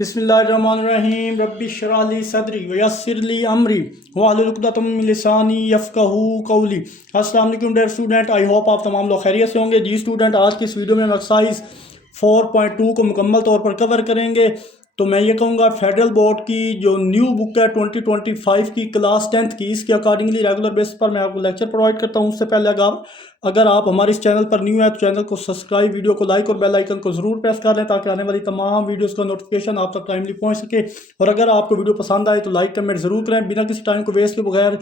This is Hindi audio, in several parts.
बिस्मिल्लाहिर्रहमानिर्रहीम रब्बि इश्रह ली सदरी वयस्सिर ली अमरी वहलुल उक़दतम मिन लिसानी यफ़क़हू क़ौली। अस्सलाम वालेकुम डियर स्टूडेंट, आई होप आप तमाम लोग खैरियत से होंगे। जी स्टूडेंट, आज की इस वीडियो में हम एक्सरसाइज 4.2 को मुकम्मल तौर पर कवर करेंगे। तो मैं ये कहूँगा फेडरल बोर्ड की जो न्यू बुक है 2025 की क्लास 10th की, इसके अकॉर्डिंगली रेगुलर बेसिस पर मैं आपको लेक्चर प्रोवाइड करता हूँ। उससे पहले अगर आप हमारे इस चैनल पर न्यू है तो चैनल को सब्सक्राइब, वीडियो को लाइक और बेल आइकन को ज़रूर प्रेस कर लें ताकि आने वाली तमाम वीडियोस का नोटिफिकेशन आप तक टाइमली पहुँच सके। और अगर आपको वीडियो पसंद आए तो लाइक कमेंट ज़रूर करें। बिना किसी टाइम को वेस्ट के बगैर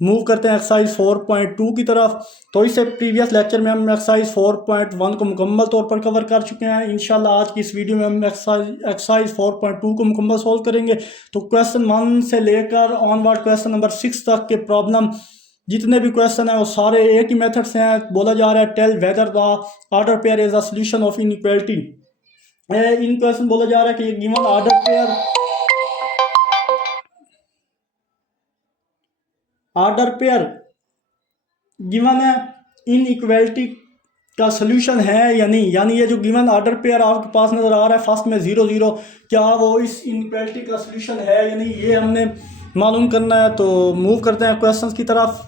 मूव करते हैं एक्सरसाइज 4.2 की तरफ। तो इससे प्रीवियस लेक्चर में हम एक्सरसाइज 4.1 को मुकम्मल तौर पर कवर कर चुके हैं। इंशाल्लाह आज की इस वीडियो में हम एक्सरसाइज 4.2 को मुकम्मल सोल्व करेंगे। तो क्वेश्चन 1 से लेकर ऑनवर्ड क्वेश्चन नंबर 6 तक के प्रॉब्लम जितने भी क्वेश्चन हैं वो सारे एक ही मेथड से हैं। बोला जा रहा है tell whether the order pair is a solution of inequality. In question बोला जा रहा है कि गिवन ऑर्डर पेयर गिवन है, इनइक्वालिटी का सोल्यूशन है या नहीं। यानी ये जो गिवन ऑर्डर पेयर आपके पास नजर आ रहा है फर्स्ट में 0 0, क्या वो इस इनइक्वालिटी का सोल्यूशन है या नहीं, ये हमने मालूम करना है। तो मूव करते हैं क्वेश्चंस की तरफ।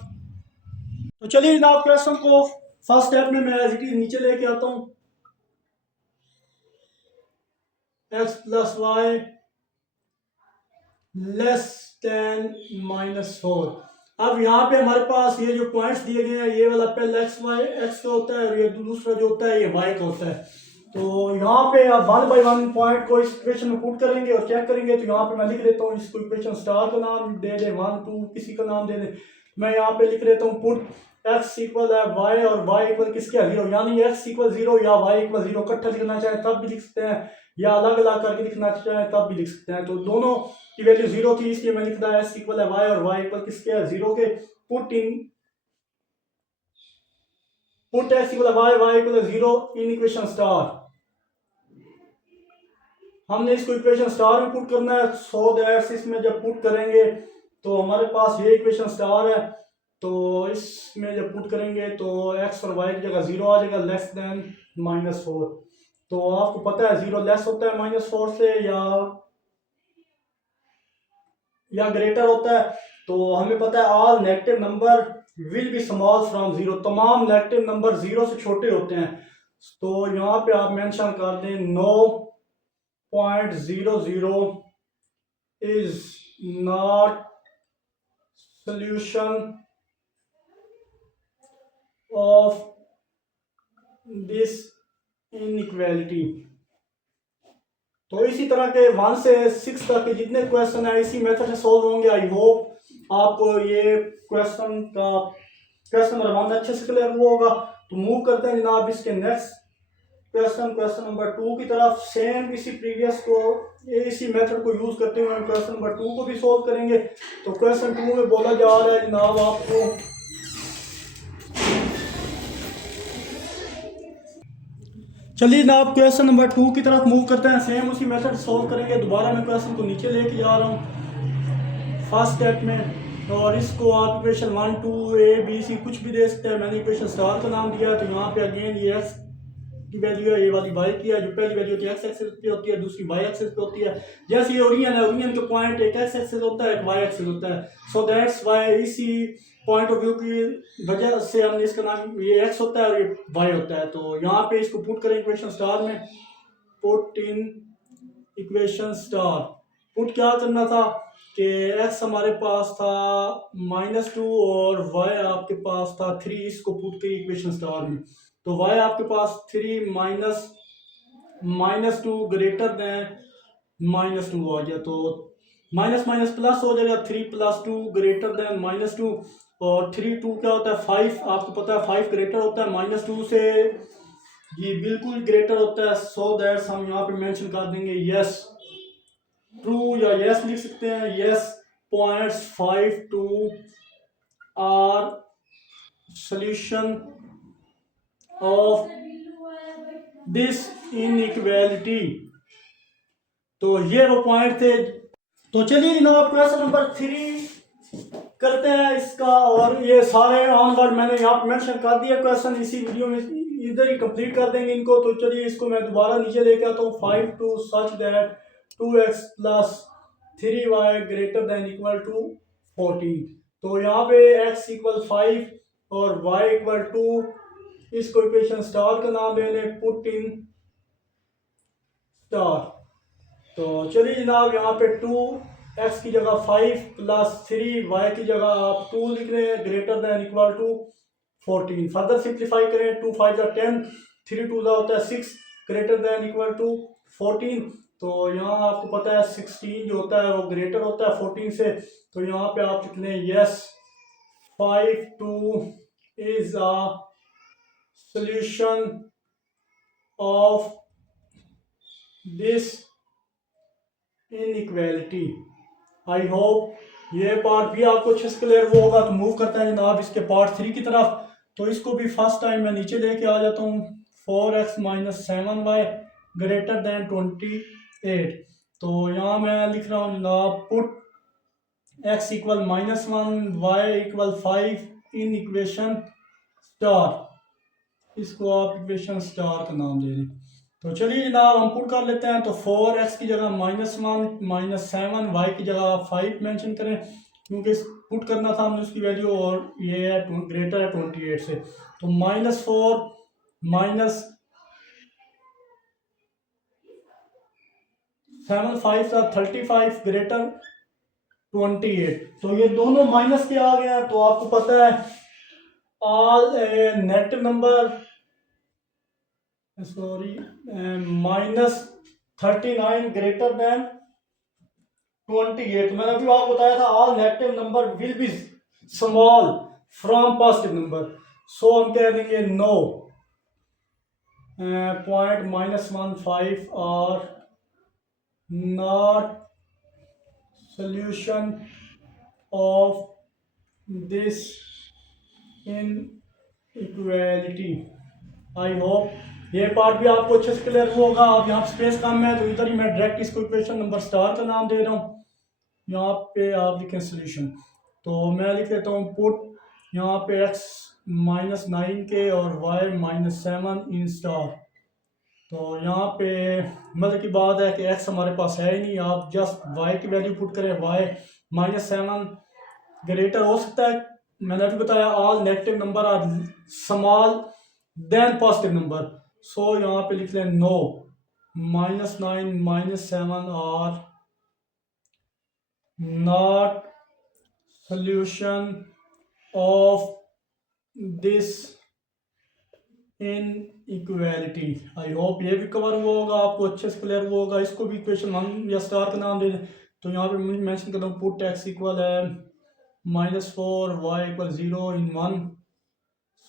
तो चलिए जनाब, क्वेश्चन को फर्स्ट स्टेप में मैं एज इट इज नीचे लेके आता हूँ। x plus Y less than -4। अब यहाँ पे हमारे पास ये जो पॉइंट्स दिए गए हैं, ये वाला पहले एक्स का होता है और ये दूसरा जो होता है ये वाई का होता है। तो यहाँ पे आप 1 बाय 1 पॉइंट को इस इक्वेशन में पुट करेंगे और चेक करेंगे। तो यहाँ पे मैं लिख देता हूँ, इसको इक्वेशन स्टार का नाम दे दे, 1 2 किसी का नाम दे दे। मैं यहाँ पे लिख देता हूँ पुट x इक्वल है y और y इक्वल किसके है 0। यानी x इक्वल 0 या y इक्वल 0 इकट्ठा लिखना चाहे तब भी लिख सकते हैं, या अलग अलग करके लिखना चाहे तब भी लिख सकते हैं। तो दोनों की वैल्यू 0 थी, इसलिए मैं लिखता है x इक्वल है y और y इक्वल किसके है 0 के। पुट x इक्वल है y equal 0 in equation star. हमने इसको इक्वेशन स्टार में पुट करना है। सो दैट इसमें जब पुट करेंगे तो हमारे पास ये इक्वेशन स्टार है। तो इसमें जब पुट करेंगे तो x और y की जगह 0 आ जाएगा, लेस देन -4। तो आपको पता है 0 लेस होता है -4 से या ग्रेटर होता है। तो हमें पता है all negative number will be small from 0। तमाम नेगेटिव नंबर 0 से छोटे होते हैं। तो यहाँ पे आप मेंशन कर दें 0.00 is not solution of this inequality। तो इसी तरह के 1 से 6 तक के जितने क्वेश्चन है इसी मेथड से सॉल्व होंगे। आई होप आपको ये क्वेश्चन नंबर 1 अच्छे से क्लियर हुआ होगा। तो मूव करते हैं जनाब इसके नेक्स्ट क्वेश्चन नंबर 2 की तरफ। सेम इसी प्रीवियस को इसी मेथड को यूज करते हुए हम क्वेश्चन नंबर 2 को भी सोल्व करेंगे। तो क्वेश्चन 2 में बोला जा रहा है जनाब आपको चलिए जनाब क्वेश्चन नंबर 2 की तरफ मूव करते हैं। सेम उसी मेथड सोल्व करेंगे। दोबारा मैं क्वेश्चन को नीचे लेके जा रहा हूँ फर्स्ट स्टेप में, और इसको आप इक्वेशन 1 2 a b c कुछ भी दे सकते हैं। मैंने इक्वेशन स्टार का नाम दिया है। तो यहाँ पे अगेन ये x की वैल्यू है, ये वाली y की है। जो पहली वैल्यू होती है x एक्सिस पे होती है, दूसरी y एक्सिस पे होती है। जैसे ये ओरिजिन है, ओरिजिन के पॉइंट एक x एक्सिस होता है, एक y एक्सिस होता है। सो दैट्स वाई इसी पॉइंट ऑफ व्यू की वजह से हमने इसका नाम ये x होता है और ये y होता है। तो यहाँ पे इसको पुट करें इक्वेशन स्टार में। Put in equation star. Put क्या करना था कि x हमारे पास था -2 और y आपके पास था 3। इसको पुट करिए इक्वेशन स्टार में। तो y आपके पास 3 -2 ग्रेटर देन -2 आ गया। तो माइनस माइनस प्लस हो जाएगा, 3 + 2 ग्रेटर देन -2। और 3 2 क्या होता है 5। आपको पता है 5 ग्रेटर होता है -2 से, ये बिल्कुल ग्रेटर होता है। सो दैट्स हम यहाँ पे मेंशन कर देंगे यस, ट्रू या यस लिख सकते हैं। Yes points 5 2 are solution of this inequality. तो ये वो पॉइंट थे। तो चलिए जनाब क्वेश्चन नंबर 3 करते हैं इसका। और ये सारे ऑनवर्ड मैंने यहाँ पर मेंशन कर दिया क्वेश्चन, इसी वीडियो में इधर ही कंप्लीट कर देंगे इनको। तो चलिए इसको मैं दोबारा नीचे लेके आता हूँ। 5 2 such that 2x plus 3y greater than equal to 14। तो यहाँ पे x इक्वल 5 और y इक्वल 2, इसको इक्वेशन स्टार का नाम दे लें, पुट इन स्टार। तो चलिए जनाब, यहाँ पे 2x की जगह 5 प्लस 3y की जगह आप 2 लिख रहे हैं, greater than equal to 14। Further simplify करें, 2 5 जा 10, 3 2 जा होता है 6, ग्रेटर देन इक्वल टू 14। तो यहाँ आपको पता है 16 जो होता है वो ग्रेटर होता है 14 से। तो यहाँ पे आप लिख लें yes 5 2 is a solution of this inequality. I hope ये पार्ट भी आपको अच्छे से क्लियर हुआ होगा। तो मूव करते हैं जनाब इसके पार्ट 3 की तरफ। तो इसको भी फर्स्ट टाइम मैं नीचे लेके आ जाता हूँ। 4x minus 7y greater than 28। तो यहाँ मैं लिख रहा हूँ जनाब, put x equal -1 y equal 5 in equation star. इसको आप इक्वेशन स्टार का नाम दे दें। तो चलिए जनाब हम पुट कर लेते हैं। तो 4x की जगह -1 माइनस 7 y की जगह 5 मेंशन करें, क्योंकि पुट करना था हमने उसकी वैल्यू, और ये है ग्रेटर है 28 से। तो -4 माइनस 7 5 था 35 ग्रेटर 28। तो ये दोनों माइनस के आ गया। तो आपको पता है all negative number, sorry, -39 greater than 28। मैंने अभी आपको बताया था all negative number will be small from positive number. So हम कह देंगे नो पॉइंट -15 और not solution of this inequality। I hope ये पार्ट भी आपको अच्छे से क्लियर होगा। अब यहाँ स्पेस कम है तो इधर ही मैं डायरेक्ट इसको इक्वेशन नंबर स्टार का नाम दे रहा हूँ। यहाँ पे आप लिखें सोल्यूशन। तो मैं लिख देता हूँ पुट यहाँ पे x -9 के और y -7 इन स्टार। तो यहाँ पे मतलब की बात है कि x हमारे पास है ही नहीं, आप जस्ट y की वैल्यू पुट करें। y -7 ग्रेटर हो सकता है, मैंने अभी बताया all negative number are small than positive number. So यहाँ पे लिख लें no -9 -7 are not solution of this inequality. I hope ये भी कवर हुआ होगा, आपको अच्छे से क्लियर हुआ होगा। इसको भी इक्वेशन हम या स्टार का नाम दे दें। तो यहाँ पे मैं मेंशन करता हूँ पुट x इक्वल है -4 y इक्वल 0 इन 1।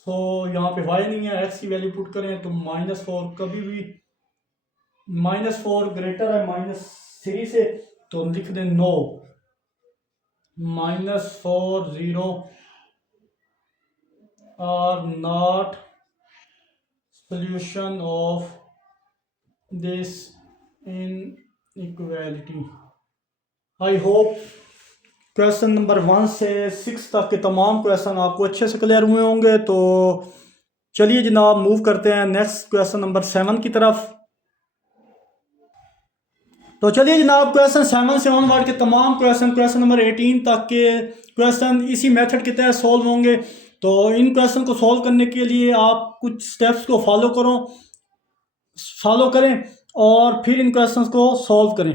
सो यहाँ पे y नहीं है, x की वैल्यू पुट करें तो -4 कभी भी -4 ग्रेटर है -3 से। तो लिख दें no -4 0 are not solution of this inequality। I hope question number 1 से 6 तक के तमाम क्वेश्चन आपको अच्छे से क्लियर हुए होंगे। तो चलिए जनाब मूव करते हैं नेक्स्ट क्वेश्चन नंबर 7 की तरफ। तो चलिए जनाब क्वेश्चन 7 से ऑनवर्ड के तमाम क्वेश्चन नंबर 18 तक के क्वेश्चन इसी मेथड के तहत सॉल्व होंगे। तो इन क्वेश्चन को सॉल्व करने के लिए आप कुछ स्टेप्स को फॉलो करें और फिर इन क्वेश्चंस को सॉल्व करें।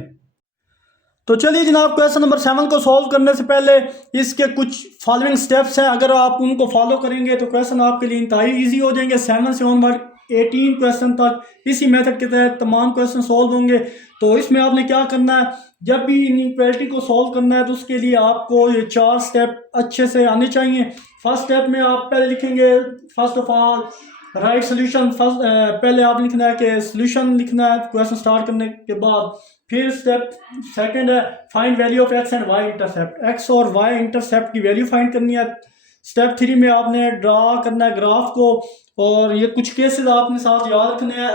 तो चलिए जनाब क्वेश्चन नंबर 7 को सॉल्व करने से पहले इसके कुछ फॉलोइंग स्टेप्स हैं, अगर आप उनको फॉलो करेंगे तो क्वेश्चन आपके लिए इंतहाई ईजी हो जाएंगे। 7 से ऑनवर्ड 18 क्वेश्चन तक इसी मेथड के तहत तमाम क्वेश्चन सॉल्व होंगे। तो इसमें आपने क्या करना है, जब भी इनइक्वालिटी को सॉल्व करना है तो उसके लिए आपको ये 4 स्टेप अच्छे से आने चाहिए। फर्स्ट स्टेप में आप पहले लिखेंगे first of all right solution. पहले आप लिखना है कि सोल्यूशन लिखना है क्वेश्चन स्टार्ट करने के बाद। फिर स्टेप सेकंड है find value of x and Y intercept, X और वाई इंटरसेप्ट की वैल्यू फाइंड करनी है। स्टेप 3 में आपने ड्रा करना है ग्राफ को, और ये कुछ केसेस आपने साथ याद रखने हैं।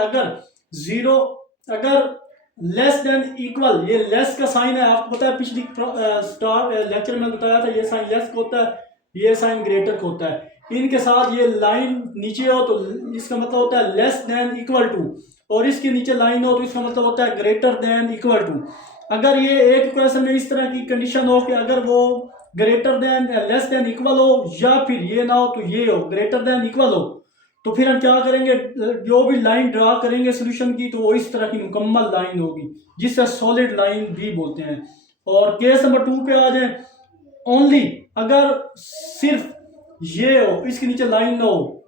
अगर लेस देन इक्वल, ये लेस का साइन है, आपको पता है पिछली लेक्चर में बताया था, ये साइन लेस को होता है, ये साइन ग्रेटर को होता है। इनके साथ ये लाइन नीचे हो तो इसका मतलब होता है लेस देन इक्वल टू। और इसके नीचे लाइन हो तो इसका मतलब होता है ग्रेटर देन इक्वल टू। अगर ये एक इक्वेशन में इस तरह की कंडीशन हो कि अगर वो greater than less than equal हो, या फिर ये ना हो तो ये हो ग्रेटर देन इक्वल हो, तो फिर हम क्या करेंगे, जो भी लाइन ड्रा करेंगे सोल्यूशन की तो वो इस तरह की मुकम्मल लाइन होगी, जिससे सॉलिड लाइन भी बोलते हैं। और केस नंबर 2 पे आ जाए, ओनली अगर सिर्फ ये हो, इसके नीचे लाइन ना हो,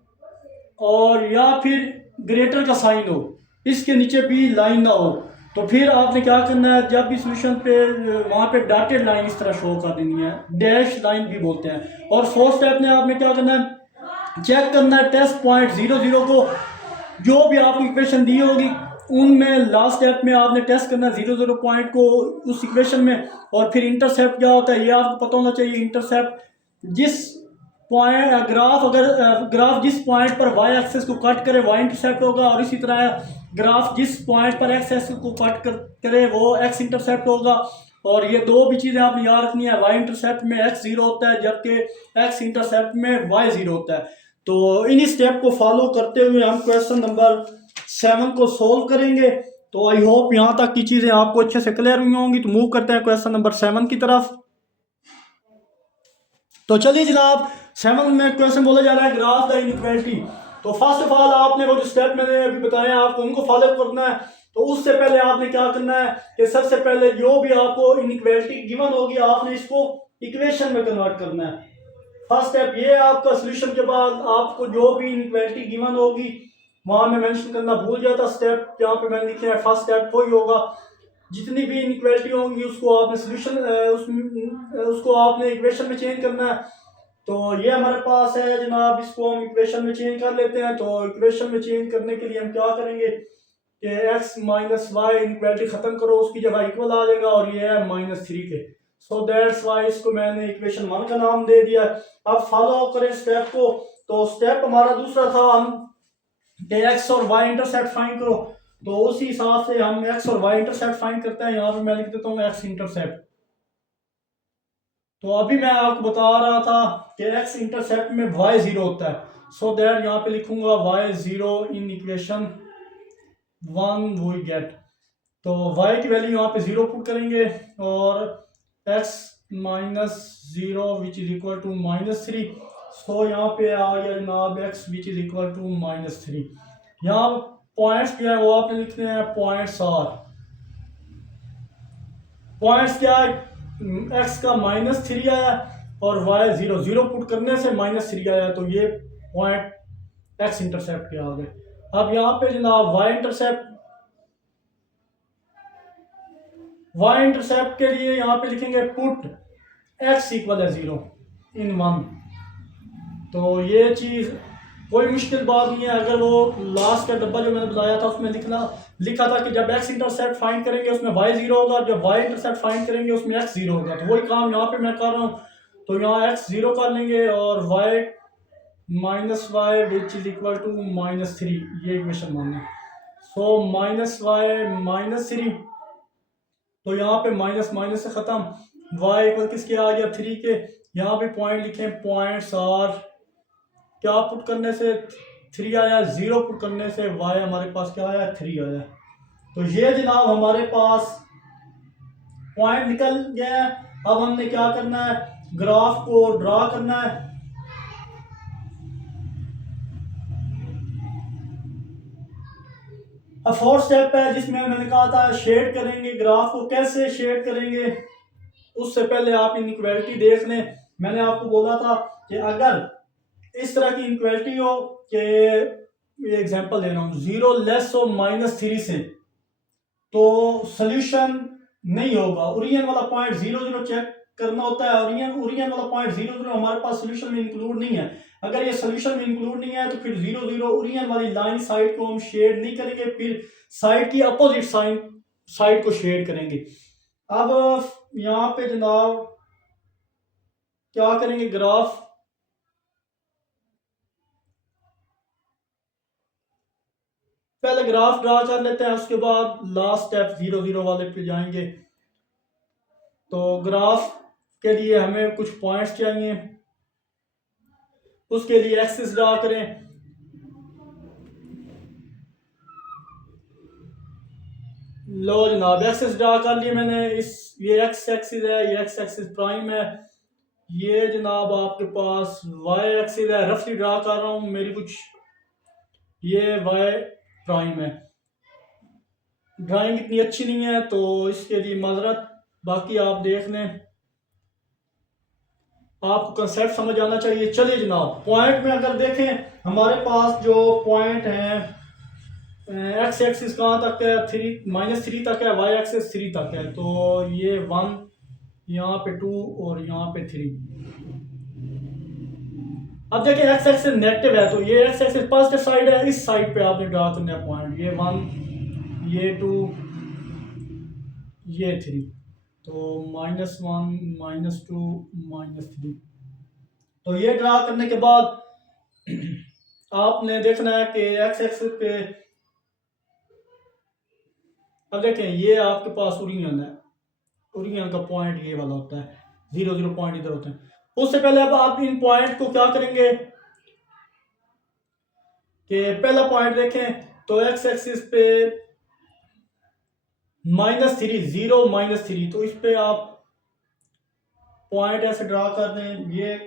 और या फिर ग्रेटर का साइन हो, इसके नीचे भी लाइन ना हो, तो फिर आपने क्या करना है, जब भी सोल्यूशन पे वहाँ पे डॉटेड लाइन इस तरह शो कर देनी है, डैश लाइन भी बोलते हैं। और फोर्थ स्टेप में आपने क्या करना है, चेक करना है टेस्ट पॉइंट 0 0 को, जो भी आपको इक्वेशन दी होगी उनमें लास्ट स्टेप में आपने टेस्ट करना है 0 0 पॉइंट को उस इक्वेशन में। और फिर इंटरसेप्ट क्या होता है ये आपको पता होना चाहिए। इंटरसेप्ट जिस पॉइंट ग्राफ, अगर ग्राफ जिस पॉइंट पर वाई एक्सेस को कट करे वाई इंटरसेप्ट होगा, और इसी तरह ग्राफ जिस पॉइंट पर एक्स एक्सेस को कट करे वो एक्स इंटरसेप्ट होगा। और ये दो भी चीज़ें आपने याद रखनी है, वाई इंटरसेप्ट में एक्स 0 होता है जबकि एक्स इंटरसेप्ट में वाई 0 होता है। तो इन्हीं स्टेप को फॉलो करते हुए हम क्वेश्चन नंबर 7 को सोल्व करेंगे। तो आई होप यहाँ तक की चीज़ें आपको अच्छे से क्लियर हुई होंगी। तो मूव करते हैं क्वेश्चन नंबर 7 की तरफ। तो चलिए जनाब, 7 में क्वेश्चन बोला जा रहा है ग्राफ द इनइक्वालिटी। तो फर्स्ट ऑफ ऑल आपने वो जो स्टेप मैंने अभी बताया आपको उनको फॉलो करना है। तो उससे पहले आपने क्या करना है कि सबसे पहले जो भी आपको इनइक्वालिटी गिवन होगी आपने इसको इक्वेशन में कन्वर्ट करना है। फर्स्ट स्टेप ये है आपका। सोल्यूशन के बाद आपको जो भी इनइक्वालिटी गिवन होगी वहां में मेंशन करना भूल जाता, स्टेप यहाँ पे मैंने लिखे हैं, फर्स्ट स्टेप वही होगा। जितनी भी इनइक्वालिटी होंगी उसको आपने सोल्यूशन उसको आपने इक्वेशन में चेंज करना है। तो ये हमारे पास है जनाब, इसको हम इक्वेशन में चेंज कर लेते हैं। तो इक्वेशन में चेंज करने के लिए हम क्या करेंगे कि x माइनस वाई इनइक्वालिटी खत्म करो, उसकी जगह इक्वल आ जाएगा, और ये है -3 के। सो दैट्स वाई इसको मैंने इक्वेशन 1 का नाम दे दिया। अब फॉलो अप करें स्टेप को। तो स्टेप हमारा दूसरा था हम एक्स और वाई इंटरसेप्ट फाइंड करो। तो उसी हिसाब से हम एक्स और वाई इंटरसेप्ट फाइंड करते हैं। यहाँ पे मैं लिख देता हूँ एक्स इंटरसेप्ट। तो अभी मैं आपको बता रहा था कि एक्स इंटरसेप्ट में वाई 0 होता है। सो दैट यहाँ पे लिखूंगा Y 0 in equation 1 we get. तो y की वैल्यू यहाँ पे 0 पुट करेंगे, और x -0 which is equal to -3। So यहाँ पे आ गया जनाब x which is equal to -3। यहाँ पॉइंट्स क्या है वो आपने लिखने हैं, पॉइंट्स आर, पॉइंट्स क्या है, x का -3 आया और y 0 0 पुट करने से -3 आया, तो ये पॉइंट x इंटरसेप्ट के आ गए। अब यहाँ पे जनाब y इंटरसेप्ट के लिए यहाँ पे लिखेंगे पुट x इक्वल है 0 इन 1। तो ये चीज़ कोई मुश्किल बात नहीं है। अगर वो लास्ट का डब्बा जो मैंने बताया था उसमें लिखा था कि जब x इंटरसेप्ट फाइंड करेंगे उसमें y 0 होगा, जब y इंटरसेप्ट फाइंड करेंगे उसमें x 0 होगा। तो वही काम यहाँ पे मैं कर रहा हूँ। तो यहाँ x 0 कर लेंगे और y -y which is equal to -3, ये इक्वेशन मानना। सो -y -3, तो यहाँ पे माइनस माइनस से खत्म, y इक्वल किसके आ गया 3 के। यहाँ पे पॉइंट लिखे, पॉइंट्स आर, क्या पुट करने से 3 आया, 0 पुट करने से y हमारे पास क्या आया 3 आया। तो ये जनाब हमारे पास पॉइंट निकल गया है। अब हमने क्या करना है, ग्राफ को ड्रा करना है। अब फोर्थ स्टेप है जिसमें मैंने कहा था शेड करेंगे। ग्राफ को कैसे शेड करेंगे उससे पहले आप इनइक्वालिटी देख लें। मैंने आपको बोला था कि अगर इस तरह की इनइक्वालिटी हो कि ये एग्जांपल दे रहा हूँ 0 लेस हो -3 से, तो सोल्यूशन नहीं होगा। ओरिजिन वाला पॉइंट 0 0 चेक करना होता है। ओरिजिन वाला पॉइंट 0 0 हमारे पास सोल्यूशन में इंक्लूड नहीं है। अगर ये सोल्यूशन में इंक्लूड नहीं है तो फिर 0 0 ओरिजिन वाली लाइन साइड को हम शेड नहीं करेंगे, फिर साइड की अपोजिट साइड को शेड करेंगे। अब यहाँ पे जनाब क्या करेंगे, ग्राफ पहले ग्राफ ड्रा कर लेते हैं, उसके बाद लास्ट स्टेप 0 0 वाले पे जाएंगे। तो ग्राफ के लिए हमें कुछ पॉइंट्स चाहिए, उसके लिए एक्सिस ड्रा करें। लो जनाब एक्सेस ड्रा कर लिए मैंने। इस ये एक्स एक्सिस है, ये एक्स एक्सिस प्राइम है, ये जनाब आपके पास वाई एक्सिस है। रफली ड्रा कर रहा हूँ, मेरी कुछ ये वाई प्राइम है। ड्राइंग इतनी अच्छी नहीं है तो इसके लिए माजरत, बाकी आप देख लें, आपको कंसेप्ट समझ आना चाहिए। चलिए जनाब पॉइंट में अगर देखें, हमारे पास जो पॉइंट हैं एक्स एक्सिस कहाँ तक है, -3 तक है, वाई एक्सिस 3 तक है। तो ये 1, यहाँ पे 2 और यहाँ पे 3। अब देखिए एक्स एक्सिस नेगेटिव है तो ये एक्स एक्सिस पॉजिटिव साइड है, इस साइड पे आपने ड्रा करना है पॉइंट। ये 1, ये 2, ये 3। तो -1, -2, -3। तो ये ड्रा करने के बाद आपने देखना है कि एक्स एक्सिस पे, अब देखें ये आपके पास ओरिजिन है, ओरिजिन का पॉइंट ये वाला होता है, 0 0 पॉइंट इधर होते हैं। उससे पहले अब आप इन पॉइंट को क्या करेंगे कि पहला पॉइंट देखें तो एक्स एक्सिस पे -3, 0 -3, तो इस पे आप पॉइंट ऐसे ड्रा कर दें ये।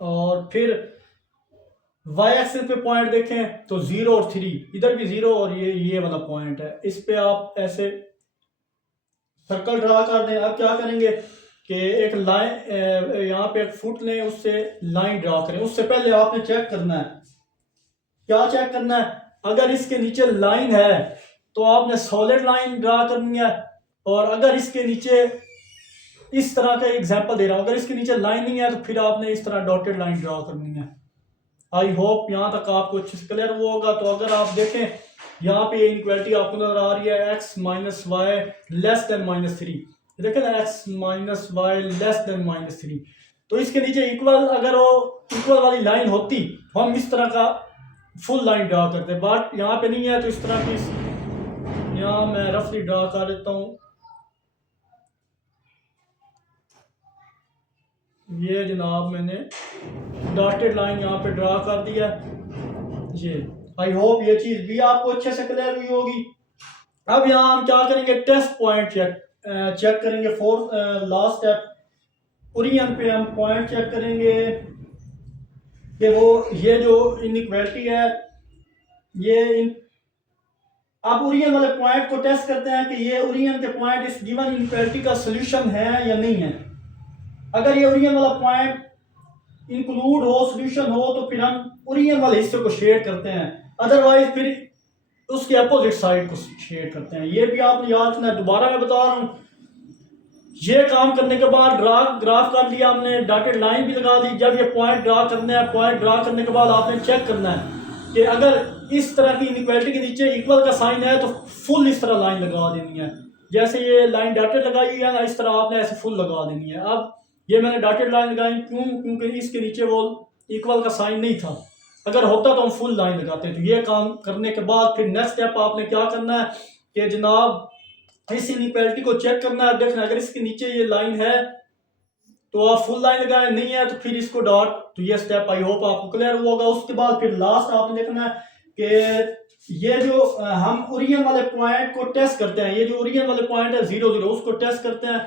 और फिर वाई एक्सिस पे पॉइंट देखें तो 0 और 3, इधर भी 0 और ये वाला पॉइंट है, इस पे आप ऐसे सर्कल ड्रा कर दें। अब क्या करेंगे कि एक लाइन यहाँ पे एक फुट लें, उससे लाइन ड्रा करें। उससे पहले आपने चेक करना है, क्या चेक करना है, अगर इसके नीचे लाइन है तो आपने सॉलिड लाइन ड्रा करनी है। और अगर इसके नीचे, इस तरह का एग्जांपल दे रहा हूँ, अगर इसके नीचे लाइन नहीं है तो फिर आपने इस तरह डॉटेड लाइन ड्रा करनी है। आई होप यहाँ तक आपको अच्छे से क्लियर हुआ होगा। तो अगर आप देखें यहाँ पे इनक्वालिटी आपको नजर आ रही है, x minus y less than -3, देखें ना, x minus y less than -3। तो इसके नीचे इक्वल, अगर वो इक्वल वाली लाइन होती तो हम इस तरह का फुल लाइन ड्रा करते, बट यहाँ पे नहीं है तो इस तरह की, यहाँ मैं रफली ड्रा कर देता हूँ। ये जनाब मैंने डॉटेड लाइन यहाँ पे ड्रा कर दिया। ये आई होप ये चीज़ भी आपको अच्छे से क्लियर हुई होगी। अब यहाँ हम क्या करेंगे, टेस्ट पॉइंट चेक करेंगे। लास्ट स्टेप ओरिजिन पे हम पॉइंट चेक करेंगे कि वो ये जो इनइक्वालिटी है ये अब ओरिजिन वाले पॉइंट को टेस्ट करते हैं कि ये ओरिजिन के पॉइंट इस गिवन इनइक्वालिटी का सोल्यूशन है या नहीं है। अगर ये ओरिजिन वाला पॉइंट इंक्लूड हो, सोल्यूशन हो, तो फिर हम ओरिजिन वाले हिस्से को शेड करते हैं, अदरवाइज फिर उसके अपोजिट साइड को शेड करते हैं। ये भी आपने याद रखना है। दोबारा मैं बता रहा हूँ, ये काम करने के बाद ग्राफ कर लिया हमने, डॉटेड लाइन भी लगा दी। जब ये पॉइंट ड्रा करना है, पॉइंट ड्रा करने के बाद आपने चेक करना है कि अगर इस तरह की इनइक्वालिटी के नीचे इक्वल का साइन है तो फुल इस तरह लाइन लगा देनी है। जैसे ये लाइन डॉटेड लगाई है ना, इस तरह आपने ऐसे फुल लगा देनी है। अब ये मैंने डॉटेड लाइन लगाई क्योंकि इसके नीचे वो इक्वल का साइन नहीं था, अगर होता तो हम फुल लाइन लगाते। तो ये काम करने के बाद फिर नेक्स्ट स्टेप आपने क्या करना है कि जनाब इस इनइक्वालिटी को चेक करना है, देखना अगर इसके नीचे ये लाइन है तो आप फुल लाइन लगाएं, नहीं है तो फिर इसको डॉट। तो ये स्टेप आई होप आपको क्लियर हुआ होगा। उसके बाद फिर लास्ट आपने देखना है कि ये जो हम ओरिजिन वाले पॉइंट को टेस्ट करते हैं, ये जो ओरिजिन वाले पॉइंट है 0 0, उसको टेस्ट करते हैं।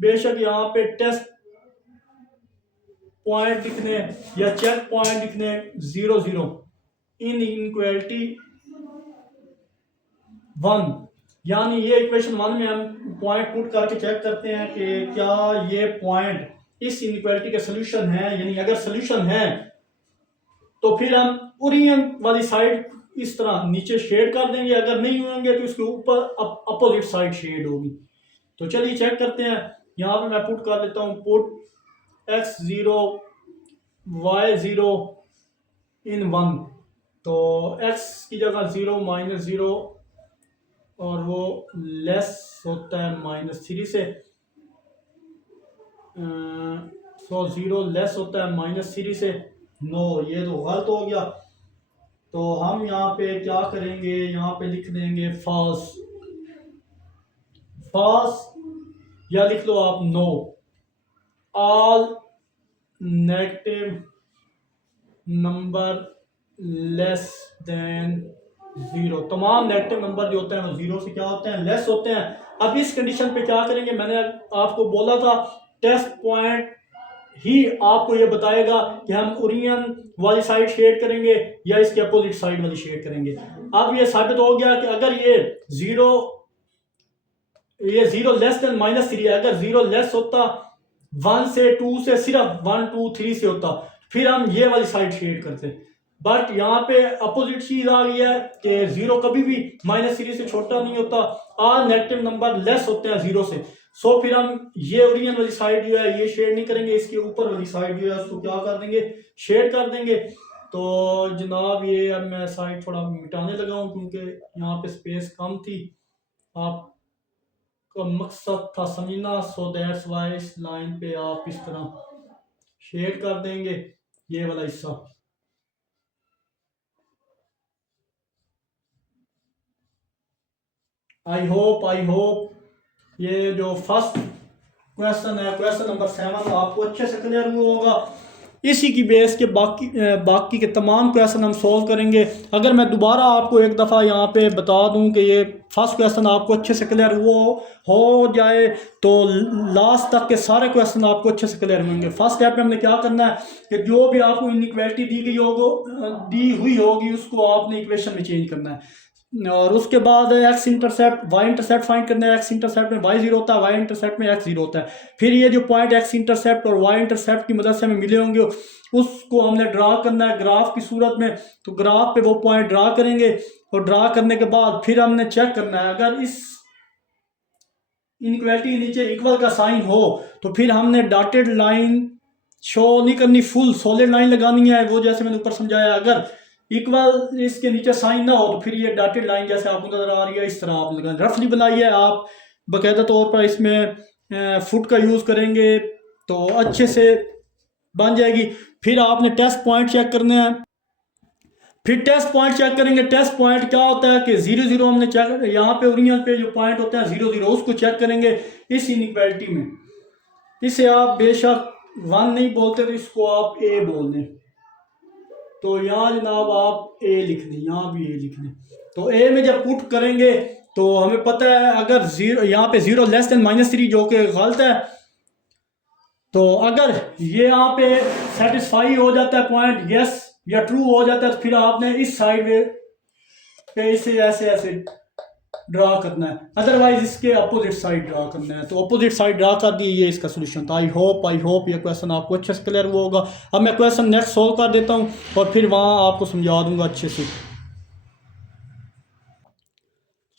बेशक यहाँ पे टेस्ट पॉइंट लिखने या चेक पॉइंट लिखने 0 0 इन इनइक्वालिटी 1, यानी ये इक्वेशन 1 में हम पॉइंट पुट करके चेक करते हैं कि क्या ये पॉइंट इस इनइक्वालिटी का सोल्यूशन है। यानी अगर सोल्यूशन है तो फिर हम ओरिजिन वाली साइड इस तरह नीचे शेड कर देंगे, अगर नहीं होंगे तो इसके ऊपर अपोजिट साइड शेड होगी। तो चलिए चेक करते हैं। यहाँ पे मैं पुट कर देता हूँ, पुट x0 y0 इन 1। तो x की जगह 0 -0 और वो लेस होता है -3 से, सो 0 लेस होता है -3 से। नो, ये तो गलत हो गया। तो हम यहाँ पे क्या करेंगे, यहाँ पे लिख देंगे फॉल्स, फॉल्स या लिख लो आप no, all negative number less than zero. तमाम नेगेटिव नंबर जो होते हैं वो जीरो से क्या होते हैं, लेस होते हैं। अब इस कंडीशन पे क्या करेंगे, मैंने आपको बोला था टेस्ट पॉइंट ही आपको ये बताएगा कि हम ओरियन वाली साइड शेड करेंगे या इसके अपोजिट साइड वाली शेड करेंगे। अब ये साबित हो गया कि अगर ये जीरो लेस देन -3 है, अगर जीरो लेस होता 1 से 2 से, सिर्फ 1 2 3 से होता, फिर हम ये वाली साइड शेड करते। बट यहाँ पे अपोजिट चीज आ गई है कि जीरो कभी भी -3 से छोटा नहीं होता, ऑल नेगेटिव नंबर लेस होते हैं जीरो से। सो फिर हम ये ओरिजिन वाली साइड जो है ये शेड नहीं करेंगे, इसके ऊपर वाली साइड जो है उसको क्या कर देंगे, शेड कर देंगे। तो जनाब ये अब मैं साइड थोड़ा मिटाने लगा हूँ क्योंकि यहाँ पे स्पेस कम थी, आपका मकसद था समझना। सो दैट्स वाई इस लाइन पे आप इस तरह शेड कर देंगे ये वाला हिस्सा। आई होप ये जो फर्स्ट क्वेश्चन है, क्वेश्चन नंबर 7, आपको अच्छे से क्लियर हुआ होगा। इसी की बेस के बाकी के तमाम क्वेश्चन हम सॉल्व करेंगे। अगर मैं दोबारा आपको एक दफ़ा यहाँ पे बता दूँ कि ये फर्स्ट क्वेश्चन आपको अच्छे से क्लियर हो जाए तो लास्ट तक के सारे क्वेश्चन आपको अच्छे से क्लियर होंगे। फर्स्ट स्टेप में हमने क्या करना है कि जो भी आपको इनइक्वालिटी दी हुई होगी उसको आपने इक्वेशन में चेंज करना है, और उसके बाद x intercept y intercept find करना है। एक्स इंटरसेप्ट में वाई जीरो होता है, वाई इंटरसेप्ट में एक्स जीरो होता है। फिर ये जो पॉइंट एक्स इंटरसेप्ट और वाई इंटरसेप्ट की मदद से हमें मिले होंगे उसको हमने ड्रा करना है ग्राफ की सूरत में। तो ग्राफ पे वो पॉइंट ड्रा करेंगे और ड्रा करने के बाद फिर हमने चेक करना है, अगर इस इनइक्वालिटी के नीचे इक्वल का साइन हो तो फिर हमने डॉटेड लाइन शो नहीं करनी, फुल सॉलिड लाइन लगानी है, वो जैसे मैंने ऊपर समझाया। अगर इक्वल इसके नीचे साइन ना हो तो फिर ये डॉटेड लाइन जैसे आपको नजर आ रही है इस तरह आप लगाएं। रफली बनाइए आप, बाकायदा तौर पर इसमें फुट का यूज़ करेंगे तो अच्छे से बन जाएगी। फिर आपने टेस्ट पॉइंट चेक करने हैं, फिर टेस्ट पॉइंट चेक करेंगे। टेस्ट पॉइंट क्या होता है कि 0 0 हमने चेक, यहाँ पे ओरिजिनल पे जो पॉइंट होते हैं 0 0 उसको चेक करेंगे इस इनइक्वालिटी में। इसे आप बेशक 1 नहीं बोलते तो इसको आप ए बोल दें। तो यहाँ जनाब आप ए लिख दें, यहाँ भी ए लिख दें। तो ए में जब पुट करेंगे तो हमें पता है अगर जीरो, यहाँ पे 0 लेस देन -3 जो कि गलत है, तो अगर ये यहाँ पे सेटिस्फाई हो जाता है पॉइंट यस या ट्रू हो जाता है तो फिर आपने इस साइड पे इसे ऐसे ऐसे ड्रा करना है, अदरवाइज इसके अपोजिट साइड ड्रा करना है। तो अपोजिट साइड ड्रा कर दी, ये इसका सोल्यूशन था। आई होप ये क्वेश्चन आपको अच्छे से क्लियर हुआ होगा। अब मैं क्वेश्चन नेक्स्ट सॉल्व कर देता हूँ और फिर वहाँ आपको समझा दूंगा अच्छे से।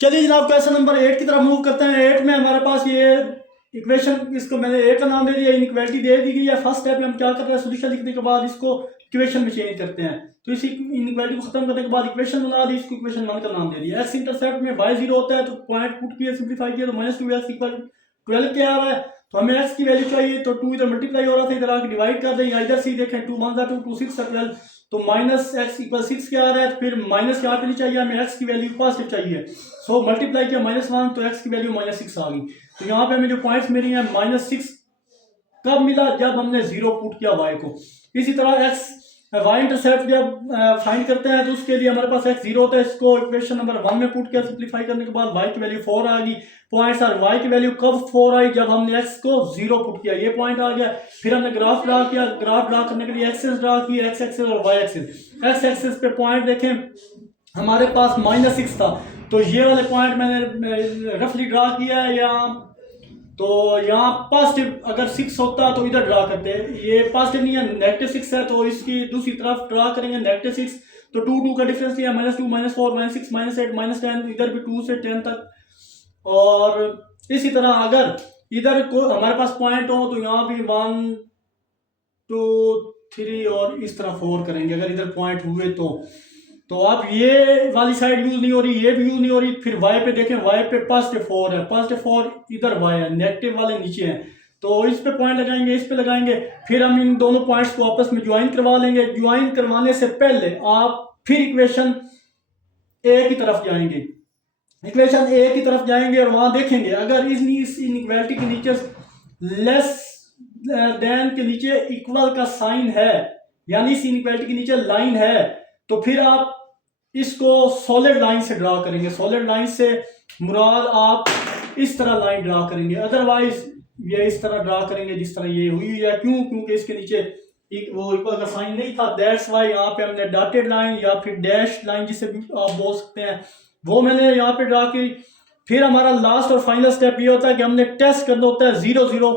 चलिए जनाब क्वेश्चन नंबर 8 की तरफ मूव करते हैं। 8 में हमारे पास ये इक्वेशन, इसको मैंने ए का नाम दे दिया, इनइक्वालिटी दे दी गई है। फर्स्ट स्टेप में हम क्या करते हैं, सोल्यूशन लिखने के बाद इसको इक्वेशन में चेंज करते हैं। तो इसी इनइक्वालिटी को खत्म करने के बाद इक्वेशन बना दी, इसको इक्वेशन 1 का नाम दे दिया। एक्स इंटरसेप्ट में y 0 होता है तो पॉइंट पुट किया, सिंप्लीफाई किया तो -2x = 12 क्या आ रहा है। तो हमें x की वैल्यू चाहिए तो 2 इधर मल्टीप्लाई हो रहा था, इधर आके डिवाइड कर देंगे। इधर से देखें 2 1 2 2 6 12, तो -x = 6 क्या आ रहा है। फिर माइनस यहाँ पे नहीं चाहिए हमें, x की वैल्यू पॉजिटिव चाहिए। सो मल्टीप्लाई किया -1 तो x की वैल्यू -6 आ गई। तो यहाँ पे हमें जो पॉइंट्स मिली हैं -6 कब मिला, जब हमने 0 पुट किया y को। इसी तरह x वाई इंटरसेप्ट जब फाइंड करते हैं तो उसके लिए हमारे पास x 0 होता है, इसको इक्वेशन नंबर 1 में पुट किया, सिंप्लीफाई करने के बाद y की वैल्यू 4 आ गई। पॉइंट्स आर y की वैल्यू कब 4 आई, जब हमने x को 0 पुट किया, ये पॉइंट आ गया। फिर हमने ग्राफ ड्रा किया, ग्राफ ड्रा करने के लिए एक्सेस ड्रा की, x एक्सेस और y एक्सेस। x एक्सेस पे पॉइंट देखें हमारे पास -6 था, तो ये वाले पॉइंट मैंने रफली ड्रा किया है यहाँ। तो यहाँ पॉजिटिव अगर 6 होता तो इधर ड्रा करते हैं, ये पॉजिटिव नहीं है -6 है तो इसकी दूसरी तरफ ड्रा करेंगे -6। तो 2 2 का डिफरेंस लिया, -2 -4 -6 -8 -10, इधर भी 2 से 10 तक। और इसी तरह अगर इधर को हमारे पास पॉइंट हो तो यहाँ भी 1 2 3 और इस तरह 4 करेंगे अगर इधर पॉइंट हुए तो अब ये वाली साइड यूज नहीं हो रही, ये भी यूज नहीं हो रही। फिर y पे देखें, y पे +4 है, +4 इधर y है, नेगेटिव वाले नीचे हैं, तो इस पे पॉइंट लगाएंगे, इस पे लगाएंगे। फिर हम इन दोनों पॉइंट्स को आपस में ज्वाइन करवा लेंगे। ज्वाइन करवाने से पहले आप फिर इक्वेशन ए की तरफ जाएंगे, इक्वेशन ए की तरफ जाएंगे और वहां देखेंगे अगर इस इनइक्वालिटी के नीचे लेस देन के नीचे इक्वल का साइन है, यानी इस इनइक्वालिटी के नीचे लाइन है, तो फिर आप इसको सॉलिड लाइन से ड्रा करेंगे। सॉलिड लाइन से मुराद आप इस तरह लाइन ड्रा करेंगे, अदरवाइज ये इस तरह ड्रा करेंगे जिस तरह ये हुई है। क्यों? क्योंकि इसके नीचे वो इक्वल का साइन नहीं था, दैट्स वाई यहाँ पे हमने डॉटेड लाइन या फिर डैश लाइन जिसे भी आप बोल सकते हैं वो मैंने यहाँ पे ड्रा की। फिर हमारा लास्ट और फाइनल स्टेप ये होता है कि हमने टेस्ट करना होता है 0 0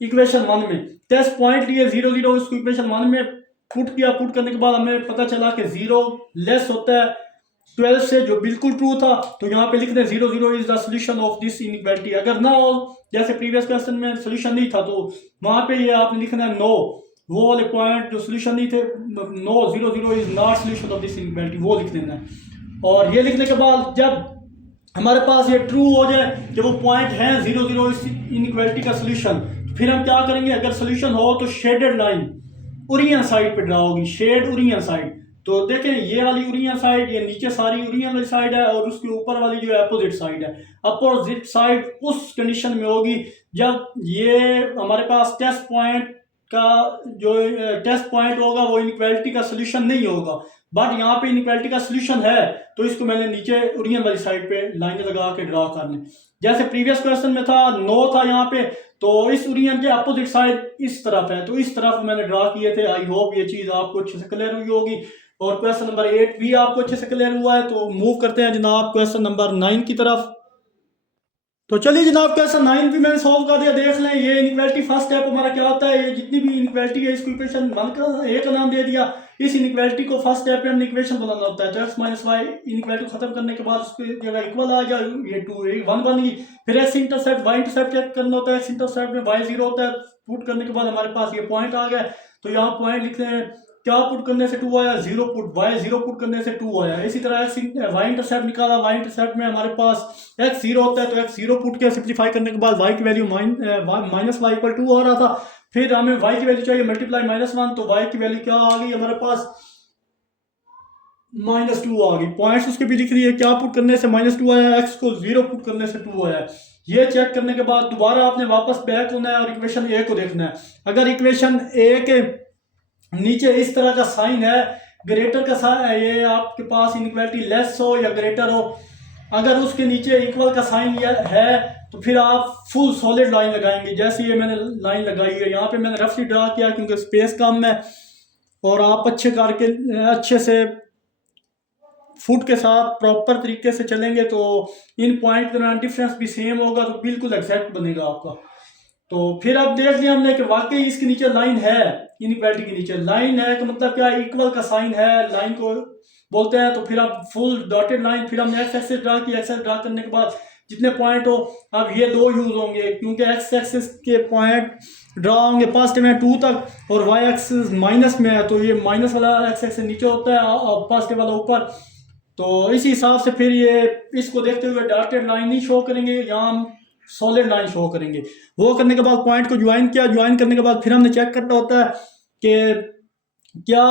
इक्वेशन 1 में। टेस्ट पॉइंट लिए 0 0 इसको इक्वेशन 1 में पुट किया। पुट करने के बाद हमें पता चला कि 0 लेस होता है 12 से, जो बिल्कुल ट्रू था। तो यहाँ पे लिख दें 0 0 is the solution of this inequality. अगर ना हो, जैसे प्रीवियस क्वेश्चन में सोल्यूशन नहीं था, तो वहाँ पे ये आपने लिखना है नो, वो वाले पॉइंट जो सोल्यूशन नहीं थे, no 0 0 is not solution of this inequality, वो लिख देना है। और ये लिखने के बाद जब हमारे पास ये ट्रू हो जाए कि वो पॉइंट है 0 0 इस इनइक्वालिटी का सोल्यूशन, फिर हम क्या करेंगे? अगर सोल्यूशन हो तो शेडेड लाइन ओरियन साइड पे ड्रा होगी, शेड ओरियन साइड। तो देखें ये वाली ओरियन साइड, ये नीचे सारी ओरियन वाली साइड है, और उसके ऊपर वाली जो है अपोजिट साइड है। अपोजिट साइड उस कंडीशन में होगी जब ये हमारे पास टेस्ट पॉइंट का जो टेस्ट पॉइंट होगा वो इनइक्वालिटी का सोल्यूशन नहीं होगा, बट यहाँ पे इनइक्वालिटी का सोल्यूशन है। तो इसको मैंने नीचे ओरियन वाली साइड पे लाइन लगा के ड्रा कर लें। जैसे प्रीवियस क्वेश्चन में था नो था यहाँ पे, तो इस ओरियन के अपोजिट साइड इस तरफ है, तो इस तरफ मैंने ड्रा किए थे। आई होप ये चीज़ आपको अच्छे से क्लियर हुई होगी और क्वेश्चन नंबर 8 भी आपको अच्छे से क्लियर हुआ है। तो मूव करते हैं जनाब क्वेश्चन नंबर 9 की तरफ। तो चलिए जनाब क्वेश्चन 9 भी मैंने सॉल्व कर दिया। देख लें ये इनइक्वालिटी फर्स्ट स्टेप हमारा क्या होता है। ये जितनी भी इनइक्वालिटी है इसको इक्वेशन 1 का ए का नाम दे दिया। इस इनइक्वालिटी को फर्स्ट स्टेप पे हमने इक्वेशन बनाना होता है। तो एक्स माइनस वाई इनइक्वालिटी को खत्म करने के बाद उसकी जगह इक्वल आ जाए, ये 2 1 बन गई। फिर x intercept y intercept check करना होता है। एक्स इंटरसेप्ट में वाई 0 होता है। पुट करने के बाद हमारे पास ये पॉइंट आ गया। तो यहाँ पॉइंट लिखते हैं, क्या पुट करने से 2 आया? 0 पुट, वाई 0 पुट करने से 2 आया। इसी तरह एक्स वाई इंटरसेप्ट निकाला, वाई इंटरसेप्ट में हमारे पास एक्स 0 होता है, तो एक्स 0 पुट किया। सिंप्लीफाई करने के बाद वाई की वैल्यू माइनस वाई इक्वल 2 हो रहा था। फिर हमें वाई की वैल्यू चाहिए मल्टीप्लाई -1, तो वाई की वैल्यू क्या आ गई हमारे पास? -2 आ गई। पॉइंट्स उसके भी लिख रही है, क्या पुट करने से -2 आया, एक्स को 0 पुट करने से 2 आया। ये चेक करने के बाद दोबारा आपने वापस बैक होना है और इक्वेशन ए को देखना है। अगर इक्वेशन ए के नीचे इस तरह का साइन है, ग्रेटर का साइन, ये आपके पास इनइक्वालिटी लेस हो या ग्रेटर हो, अगर उसके नीचे इक्वल का साइन है तो फिर आप फुल सॉलिड लाइन लगाएंगे। जैसे ये मैंने लाइन लगाई है, यहाँ पे मैंने रफली ड्रा किया क्योंकि स्पेस कम है, और आप अच्छे करके अच्छे से फुट के साथ प्रॉपर तरीके से चलेंगे तो इन पॉइंट के दौरान डिफरेंस भी सेम होगा, तो बिल्कुल एग्जैक्ट बनेगा आपका। तो फिर अब देख लिया हमने कि वाकई इसके नीचे लाइन है, इनइक्वालिटी के नीचे लाइन है, तो मतलब क्या, इक्वल का साइन है, लाइन को बोलते हैं। तो फिर अब फुल डॉटेड लाइन, फिर हमने एक्स एक्सिस ड्रा की। एक्स ड्रा करने के बाद जितने पॉइंट हो, अब ये 2 यूज होंगे क्योंकि एक्स एक्सिस के पॉइंट ड्रा होंगे पॉजिटिव में 2 तक और वाई एक्सिस माइनस में है, तो ये माइनस वाला एक्स एक्सिस नीचे होता है और पॉजिटिव वाला ऊपर। तो इसी हिसाब से फिर ये इसको देखते हुए डॉटेड लाइन नहीं शो करेंगे, यहाँ हम सॉलिड लाइन शो करेंगे। वो करने के बाद पॉइंट को ज्वाइन किया। ज्वाइन करने के बाद फिर हमने चेक करना होता है कि क्या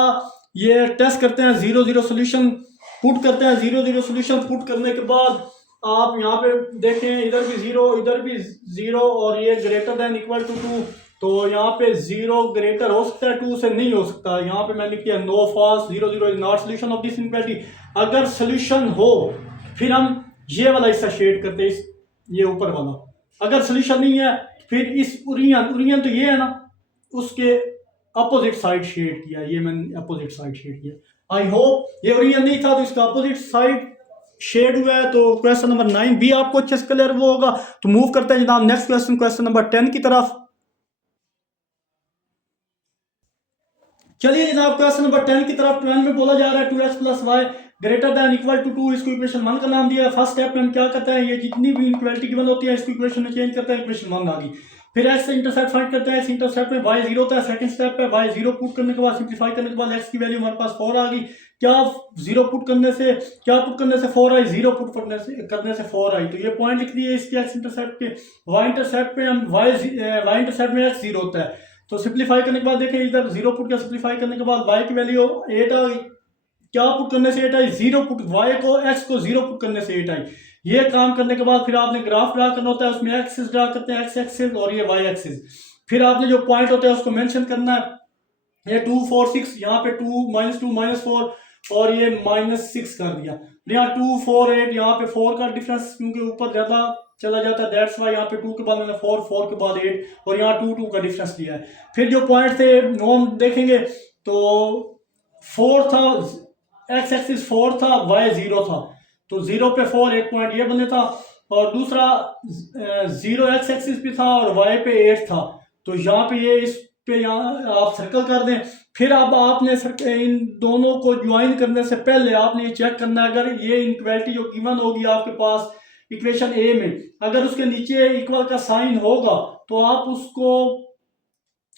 ये टेस्ट करते हैं 0 0 सोल्यूशन पुट करते हैं। 0 0 सोल्यूशन पुट करने के बाद आप यहाँ पे देखें, इधर भी 0 इधर भी 0 और ये ग्रेटर देन इक्वल टू 2, तो यहाँ पे 0 ग्रेटर हो सकता है 2 से नहीं हो सकता। यहाँ पे मैंने लिखा है no false, 0 0 is not solution of this inequality. अगर सोल्यूशन हो फिर हम ये वाला हिस्सा शेड करते हैं, ये ऊपर वाला। अगर सोल्यूशन नहीं है फिर इस ओरियन तो ये है ना, उसके अपोजिट साइड शेड किया। ये मैंने अपोजिट साइड शेड किया। आई होप ये ओरियन नहीं था तो इसका अपोजिट साइड शेड हुआ है। तो क्वेश्चन नंबर 9 भी आपको अच्छे से क्लियर वो होगा। तो मूव करते हैं जनाब नेक्स्ट क्वेश्चन, क्वेश्चन नंबर 10 की तरफ। चलिए जनाब क्वेश्चन नंबर 10 की तरफ। 12 में बोला जा रहा है 2x + y greater than equal to 2, इसको इक्वेशन 1 का नाम दिया है। फर्स्ट स्टेप में हम क्या करते हैं, ये जितनी भी इक्वालिटी गिवन होती है इसको इक्वेशन में चेंज करते हैं, इक्वेशन 1 आ गई। फिर एक्स इंटरसेप्ट फाइंड करते हैं। एक्स इंटरसेप्ट में y 0 होता है। सेकंड स्टेप पे y 0 पुट करने के बाद सिंप्लीफाई करने के बाद x की वैल्यू हमारे पास 4 आ गई। क्या 0 पुट करने से 4 आई, 0 पुट करने से 4 आई। तो ये पॉइंट लिख दिए इसके एक्स इंटरसेप्ट के। y इंटरसेप्ट पे हम y इंटरसेप्ट में x 0 होता है, तो सिंप्लीफाई करने के बाद देखें इधर 0 पुट किया, सिंप्लीफाई करने के बाद y की वैल्यू 8 आ गई। क्या पुट करने से 8 आई? 0 पुट, y को x को 0 पुट करने से 8 आई। ये काम करने के बाद फिर आपने ग्राफ ड्रा करना होता है, उसमें एक्सिस ड्रा करते हैं, एक्स एक्सिस और ये y एक्सिस। फिर आपने जो पॉइंट होता है उसको मेंशन करना है। ये 2 4 6, यहाँ पे 2 -2 -4 और ये -6 कर दिया। यहाँ 2 4 8, यहाँ पे 4 का डिफरेंस क्योंकि ऊपर ज़्यादा चला जाता है, दैट्स वाई यहाँ पे 2 के बाद मैंने 4, 4 के बाद 8 और यहाँ 2 2 का डिफरेंस लिया है। फिर जो पॉइंट थे वो हम देखेंगे तो 4 था, एक्स एक्सिस 4 था, वाई 0 था, तो 0 पे 4 एक पॉइंट ये बने था, और दूसरा 0 एक्स एक्सिस पे था और वाई पे 8 था, तो यहाँ पे ये इस पे यहाँ आप सर्कल कर दें। फिर अब आपने इन दोनों को ज्वाइन करने से पहले आपने ये चेक करना है, अगर ये इनक्वालिटी जो गिवन होगी आपके पास इक्वेशन ए में, अगर उसके नीचे इक्वल का साइन होगा तो आप उसको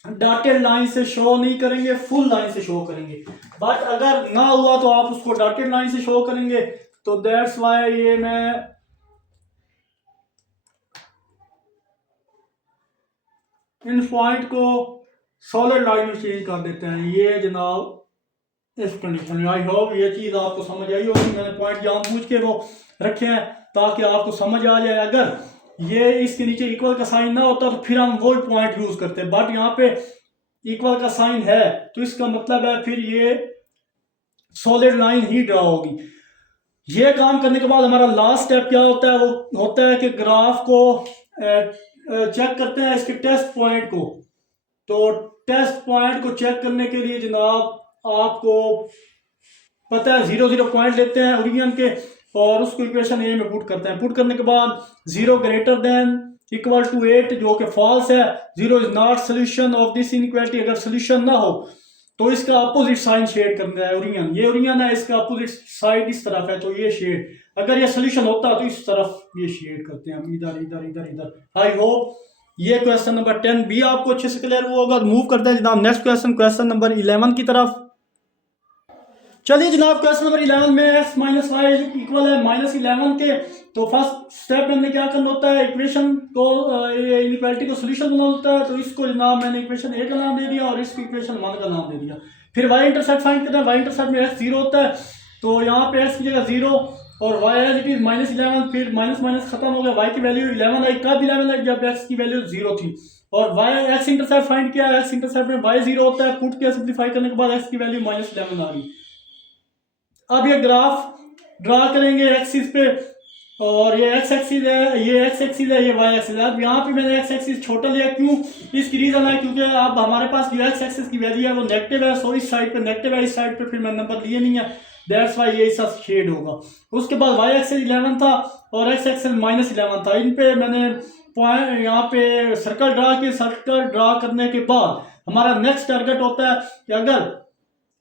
डॉटेड लाइन से शो नहीं करेंगे, फुल लाइन से शो करेंगे। बट अगर ना हुआ तो आप उसको डॉटेड लाइन से शो करेंगे। तो दैट्स वाई ये मैं इन पॉइंट को सॉलिड लाइन में चेंज कर देते हैं। ये जनाब इस कंडीशन में, आई होप ये चीज़ आपको समझ आई होगी। मैंने पॉइंट जानबूझ के वो रखे हैं ताकि आपको समझ आ जाए। अगर ये इसके नीचे इक्वल का साइन ना होता तो फिर हम वो पॉइंट यूज करते हैं, बट यहाँ पे इक्वल का साइन है तो इसका मतलब है फिर ये सॉलिड लाइन ही ड्रा होगी। ये काम करने के बाद हमारा लास्ट स्टेप क्या होता है, वो होता है कि ग्राफ को चेक करते हैं इसके टेस्ट पॉइंट को। तो टेस्ट पॉइंट को चेक करने के लिए जनाब आपको पता है 0 0 पॉइंट लेते हैं ओरिजिन के और उसको इक्वेशन ए में पुट करते हैं। पुट करने के बाद 0 ग्रेटर देन इक्वल टू 8 जो कि फॉल्स है, 0 is not solution of this inequality. अगर सोल्यूशन ना हो तो इसका अपोजिट साइन शेड करना है ओरिजिन, ये ओरिजिन है, इसका अपोजिट साइड इस तरफ है तो ये शेड, अगर ये सोल्यूशन होता तो इस तरफ ये शेड करते हैं हम, इधर इधर इधर इधर। आई होप ये क्वेश्चन नंबर 10 भी आपको अच्छे से क्लियर हुआ होगा। मूव करते हैं जनाब नेक्स्ट क्वेश्चन, क्वेश्चन नंबर 11 की तरफ। चलिए जनाब क्वेश्चन नंबर 11 में x माइनस वाई इक्वल है -11 के। तो फर्स्ट स्टेप में क्या करना होता है, इक्वेशन को इनइक्वालिटी को सोल्यूशन बनाना होता है। तो इसको जनाब मैंने इक्वेशन ए का नाम दे दिया और इसको इक्वेशन 1 का नाम दे दिया। फिर y इंटरसेप्ट फाइंड करना है, y इंटरसेप्ट में x 0 होता है तो यहाँ पे x की जगह 0 और y एज इट इज -11, फिर माइनस माइनस खत्म हो गया, y की वैल्यू 11 आई। कब 11 आई, जब x की वैल्यू 0 थी। और y x इंटरसेप्ट फाइंड किया, x इंटरसेप्ट में y 0 होता है, पुट किया, सिंप्लीफाई करने के बाद x की वैल्यू -11 आ गई। अब ये ग्राफ ड्रा करेंगे एक्सिस पे, और ये x एक्सिस है, ये x एक्सिस है, ये y एक्सिस है। अब यहाँ पे मैंने x एक्सिस छोटा लिया, क्यों, इसकी रीजन है क्योंकि अब हमारे पास जो x एक्सिस की वैल्यू है वो नेगेटिव है, सो इस साइड पे नेगेटिव है, इस साइड पे फिर मैंने नंबर लिए नहीं है, दैट्स वाई ये इसका शेड होगा। उसके बाद y एक्सिस 11 था और x एक्सिस -11 था। इन पे मैंने पॉइंट यहाँ पे सर्कल ड्रा किए। सर्कल ड्रा करने के बाद हमारा नेक्स्ट टारगेट होता है कि अगर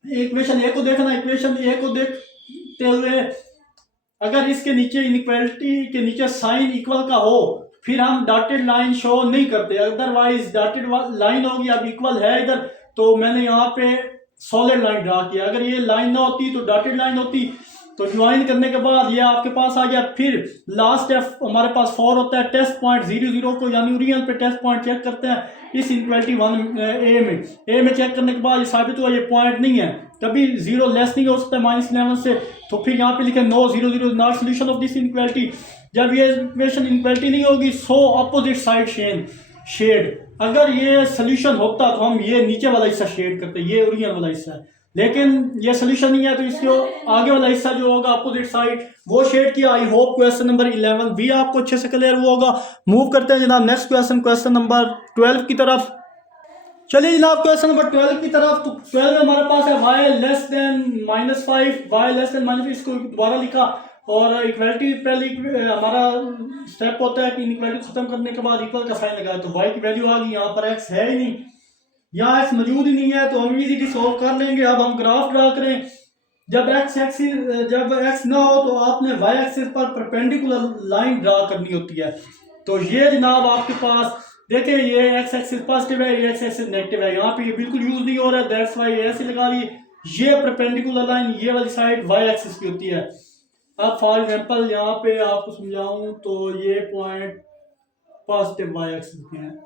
इक्वेशन ए को देखना, इक्वेशन ए को देखते हुए अगर इसके नीचे इनइक्वालिटी के नीचे साइन इक्वल का हो फिर हम डॉटेड लाइन शो नहीं करते, अदरवाइज डॉटेड लाइन होगी। अब इक्वल है इधर तो मैंने यहाँ पे सॉलिड लाइन ड्रा किया, अगर ये लाइन ना होती तो डॉटेड लाइन होती। तो ज्वाइन करने के बाद ये आपके पास आ गया। फिर लास्ट स्टेप हमारे पास 4 होता है, टेस्ट पॉइंट 0 0 को यानी ओरिजिन पे टेस्ट पॉइंट चेक करते हैं इस इनइक्वालिटी 1 ए में चेक करने के बाद ये साबित हुआ ये पॉइंट नहीं है, कभी 0 लेस नहीं हो सकता -11 से। तो फिर यहाँ पे लिखे no 0 0 not solution of this inequality. जब ये इक्वेशन इनइक्वालिटी नहीं होगी सो अपोजिट साइड शेड। अगर ये सोल्यूशन होता तो हम ये नीचे वाला हिस्सा शेड करते, ये ओरिजिन वाला हिस्सा है, लेकिन ये सोल्यूशन नहीं है तो इसके आगे वाला हिस्सा जो होगा अपोजिट साइड वो शेड किया। आई होप क्वेश्चन नंबर 11 भी आपको अच्छे से क्लियर हुआ होगा। मूव करते हैं जनाब नेक्स्ट क्वेश्चन, क्वेश्चन नंबर 12 की तरफ। चलिए जनाब क्वेश्चन नंबर 12 की तरफ। तो 12 में हमारे पास है y less than -5, y less than -5, इसको दोबारा लिखा और इक्वालिटी पहले हमारा स्टेप होता है कि इनइक्वालिटी खत्म करने के बाद इक्वल का साइन लगाया। तो y की वैल्यू आ गई, यहाँ पर x है ही नहीं, यहाँ x मौजूद ही नहीं है तो हम इजीली सॉल्व कर लेंगे। अब हम ग्राफ ड्रा करें। जब x ना हो तो आपने y एक्सिस पर परपेंडिकुलर लाइन ड्रा करनी होती है। तो ये जनाब आपके पास देखिए ये x एक्सिस पॉजिटिव है, ये x एक्सिस नेगेटिव है, यहाँ पे ये बिल्कुल यूज नहीं हो रहा है, दैट्स वाई ऐसे लगा ली। ये परपेंडिकुलर लाइन ये वाली साइड y एक्सिस की होती है। अब फॉर एग्जांपल यहाँ पे आपको समझाऊं तो ये पॉइंट पॉजिटिव y एक्सिस के हैं,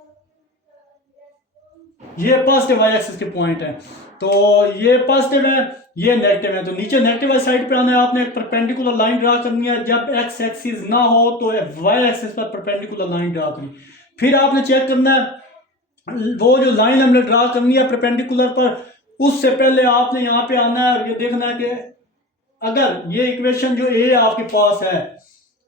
ये पॉजिटिव y एक्सिस के पॉइंट है, तो ये पॉजिटिव है ये नेगेटिव है। तो नीचे नेगेटिव वाली साइड पे आना है, आपने एक परपेंडिकुलर लाइन ड्रा करनी है। जब x एक्सिस ना हो तो y एक्सिस पर परपेंडिकुलर लाइन ड्रा करनी। फिर आपने चेक करना है वो जो लाइन हमने ड्रा करनी है परपेंडिकुलर पर, उससे पहले आपने यहाँ पे आना है और ये देखना है कि अगर ये इक्वेशन जो ए आपके पास है,